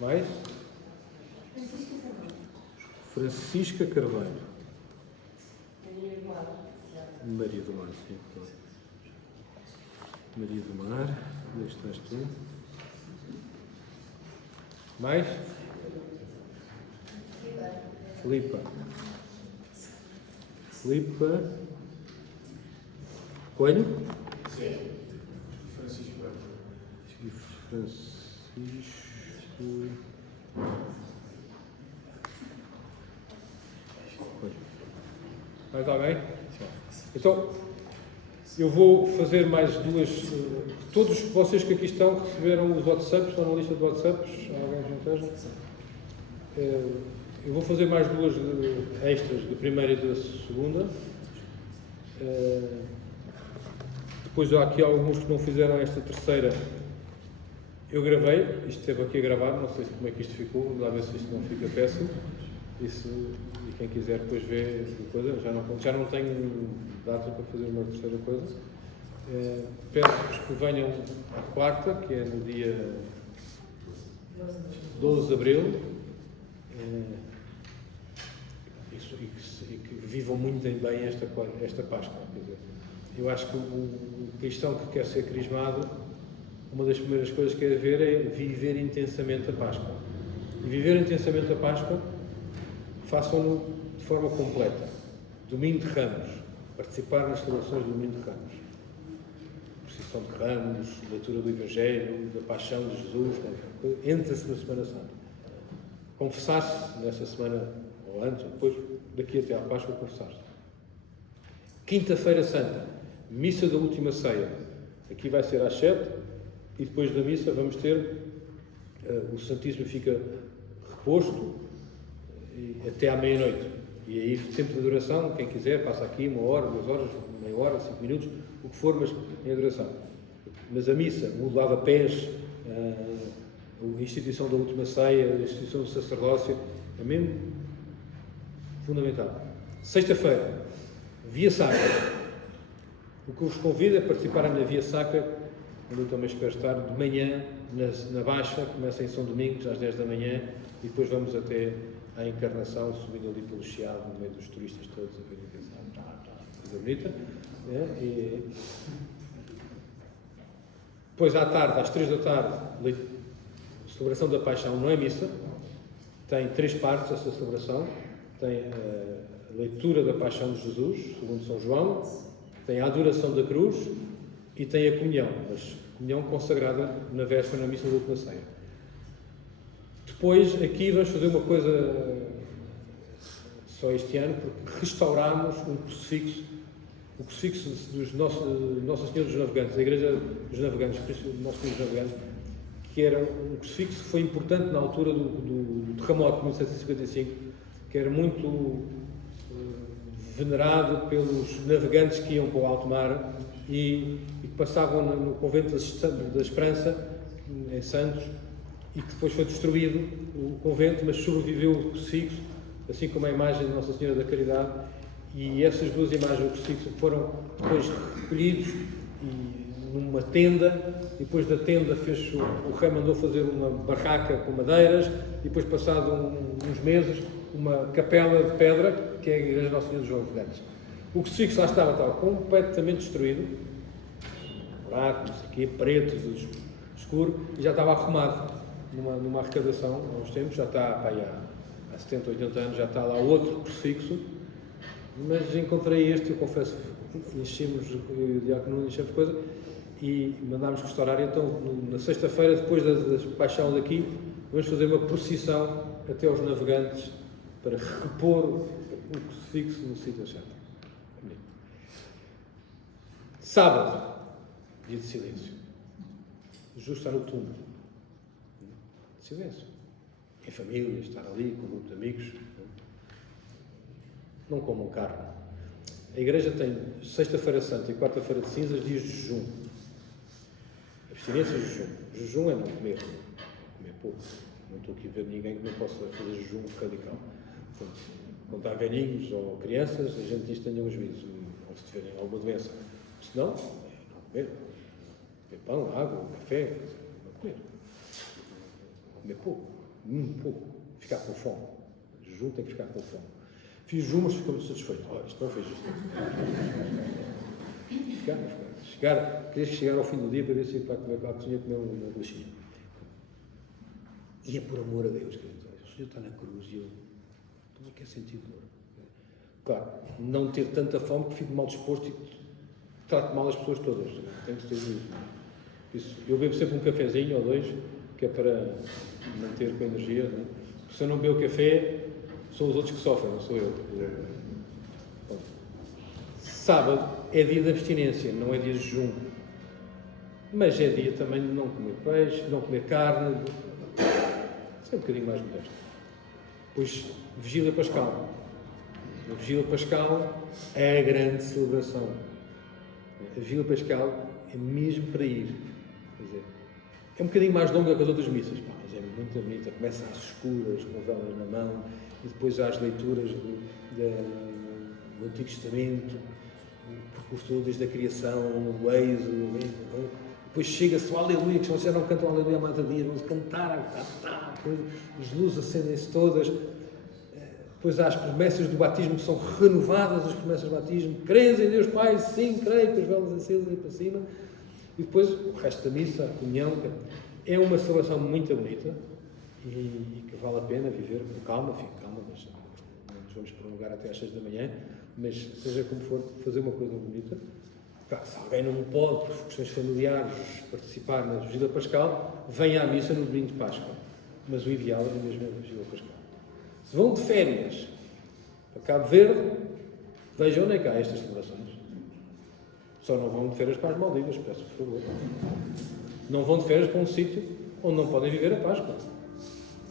Mais? Francisca Carvalho. Maria do Mar, sim, claro. Maria do Mar, onde estás tu? Mais? Filipa. Coelho? Sim. Francisco Coelho. E Francisco. Coelho. Mais alguém? Então, eu vou fazer mais duas. Todos vocês que aqui estão receberam os WhatsApps, estão na lista de WhatsApps? Alguém que não esteja? Eu vou fazer mais duas extras, da primeira e da segunda. Depois há aqui alguns que não fizeram esta terceira. Eu gravei, isto esteve aqui a gravar, não sei como é que isto ficou, vamos lá ver se isto não fica péssimo. E quem quiser depois ver a coisa, já não tenho data para fazer uma terceira coisa. Peço-vos que venham à quarta, que é no dia 12 de Abril. E que vivam muito bem esta Páscoa. Quer dizer, eu acho que o cristão que quer ser crismado, uma das primeiras coisas que quer ver é viver intensamente a Páscoa. E viver intensamente a Páscoa, façam-no de forma completa. Domingo de Ramos, participar nas celebrações do Domingo de Ramos. Procissão de Ramos, leitura do Evangelho, da Paixão de Jesus, entra-se na Semana Santa. Confessar-se nessa semana, ou antes, ou depois, daqui até à Páscoa, confessar-se. Quinta-feira Santa, Missa da última ceia. Aqui vai ser às 7 e depois da missa vamos ter, o Santíssimo fica reposto até à meia-noite. E aí, tempo de adoração, quem quiser, passa aqui 1 hora, 2 horas, meia hora, 5 minutos, o que for, mas em adoração. Mas a missa, o lava-pés, a instituição da última ceia, a instituição do sacerdócio, é mesmo fundamental. Sexta-feira, Via Sacra. O que vos convido é participarem na Via Sacra, onde eu também espero estar, de manhã, na Baixa, começa em São Domingos, às 10 da manhã, e depois vamos até à Encarnação, subindo ali pelo Chiado, no meio dos turistas todos, a ver a Via Sacra. Coisa bonita. E depois à tarde, às 3 da tarde, celebração da Paixão, não é missa, tem 3 partes essa celebração, tem a leitura da Paixão de Jesus, segundo São João, tem a adoração da cruz e tem a comunhão, mas comunhão consagrada na véspera, na missa da última ceia. Depois, aqui vamos fazer uma coisa só este ano, porque restaurámos um crucifixo, o crucifixo dos Nossa Senhora dos Navegantes, a Igreja dos Navegantes, Nosso Senhor dos Navegantes, que era um crucifixo que foi importante na altura do terremoto de 1755, que era muito venerado pelos navegantes que iam para o alto mar e que passavam no convento da Esperança, em Santos, e que depois foi destruído o convento, mas sobreviveu o crucifixo, assim como a imagem de Nossa Senhora da Caridade, e essas duas imagens do crucifixo foram depois recolhidos numa tenda, e depois da tenda o rei mandou fazer uma barraca com madeiras, e depois passado uns meses uma capela de pedra, que é a Igreja de Nossa Senhora dos Navegantes. O crucifixo lá estava completamente destruído, buraco, não sei o quê, preto, escuro, e já estava arrumado numa arrecadação há uns tempos, já está há 70, 80 anos, já está lá outro crucifixo, mas encontrei este, eu confesso, enchemos, eu e o Diácono enchemos coisa, e mandámos restaurar. Então, na sexta-feira, depois da paixão daqui, vamos fazer uma procissão até aos navegantes para repor o crucifixo no sítio certo. Sábado, dia de silêncio. Jesus está no túmulo. Silêncio. Em família, estar ali com um grupo de amigos. Não comam carne. A Igreja tem sexta-feira santa e quarta-feira de cinzas, dias de jejum. Abstinência e jejum. Jejum é não comer pouco. Não estou aqui a ver ninguém que não possa fazer jejum radical. Portanto, quando há velhinhos ou crianças, a gente diz que tenham um juízo, ou se tiverem alguma doença. Se não, não comer. Comer pão, água, café, não comer. Comer pouco. Muito pouco. Ficar com fome. Jejum tem que ficar com fome. Fiz jejum, mas ficou muito satisfeito. Olha, isto não fez isto. Queria chegar ao fim do dia para ver se ia comer uma bolachinha. E é por amor a Deus, querido. O Senhor está na cruz e eu não quero sentir dor. Claro, não ter tanta fome que fico mal disposto e trato mal as pessoas todas. Tem que ter juízo. Isso, eu bebo sempre um cafezinho ou 2, que é para manter com energia. Não é? Se eu não bebo café, são os outros que sofrem, não sou eu. Bom. Sábado é dia de abstinência, não é dia de jejum. Mas é dia também de não comer peixe, não comer carne. Isso é um bocadinho mais modesto. Depois, Vigília Pascal. A Vigília Pascal é a grande celebração. A Vigília Pascal é mesmo para ir. Quer dizer, é um bocadinho mais longa que as outras missas, mas é muito bonita. Começa às escuras, com velas na mão, e depois há as leituras do Antigo Testamento, o percurso todo desde a criação, o êxodo, depois chega-se o Aleluia, que se vocês não cantam o Aleluia há mais dias, vão cantar, as luzes acendem-se todas. Depois há as promessas do batismo, que são renovadas, as promessas do batismo. Crês em Deus Pai? Sim, creio, com as velas acesas aí para cima. E depois o resto da missa, a comunhão. É uma celebração muito bonita e que vale a pena viver com calma, fique calma, mas não nos vamos prolongar até às 6 da manhã, mas seja como for, fazer uma coisa bonita. Claro, se alguém não pode, por questões familiares, participar na Vigília Pascal, venha à missa no domingo de Páscoa. Mas o ideal é mesmo a Vigília Pascal. Se vão de férias para Cabo Verde, vejam onde é que há estas celebrações. Só não vão de férias para as Maldivas, peço por favor. Não vão de férias para um sítio onde não podem viver a Páscoa.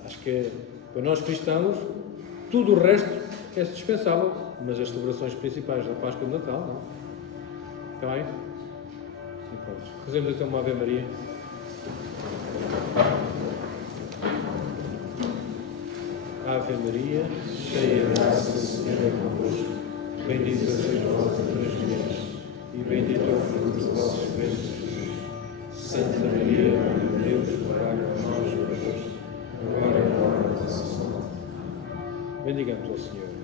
Acho que é, para nós cristãos, tudo o resto é dispensável, mas as celebrações principais da Páscoa e do Natal, não. Está bem? E pronto. Fazemos então uma Ave Maria. Ave Maria, cheia de graça, o Senhor é convosco. Bendita sois vós entre as mulheres, e bendito é o fruto do vosso ventre, Jesus. Santa Maria, Mãe de Deus, rogai por nós, pecadores, agora e na hora da nossa morte. Bendigamos ao Senhor.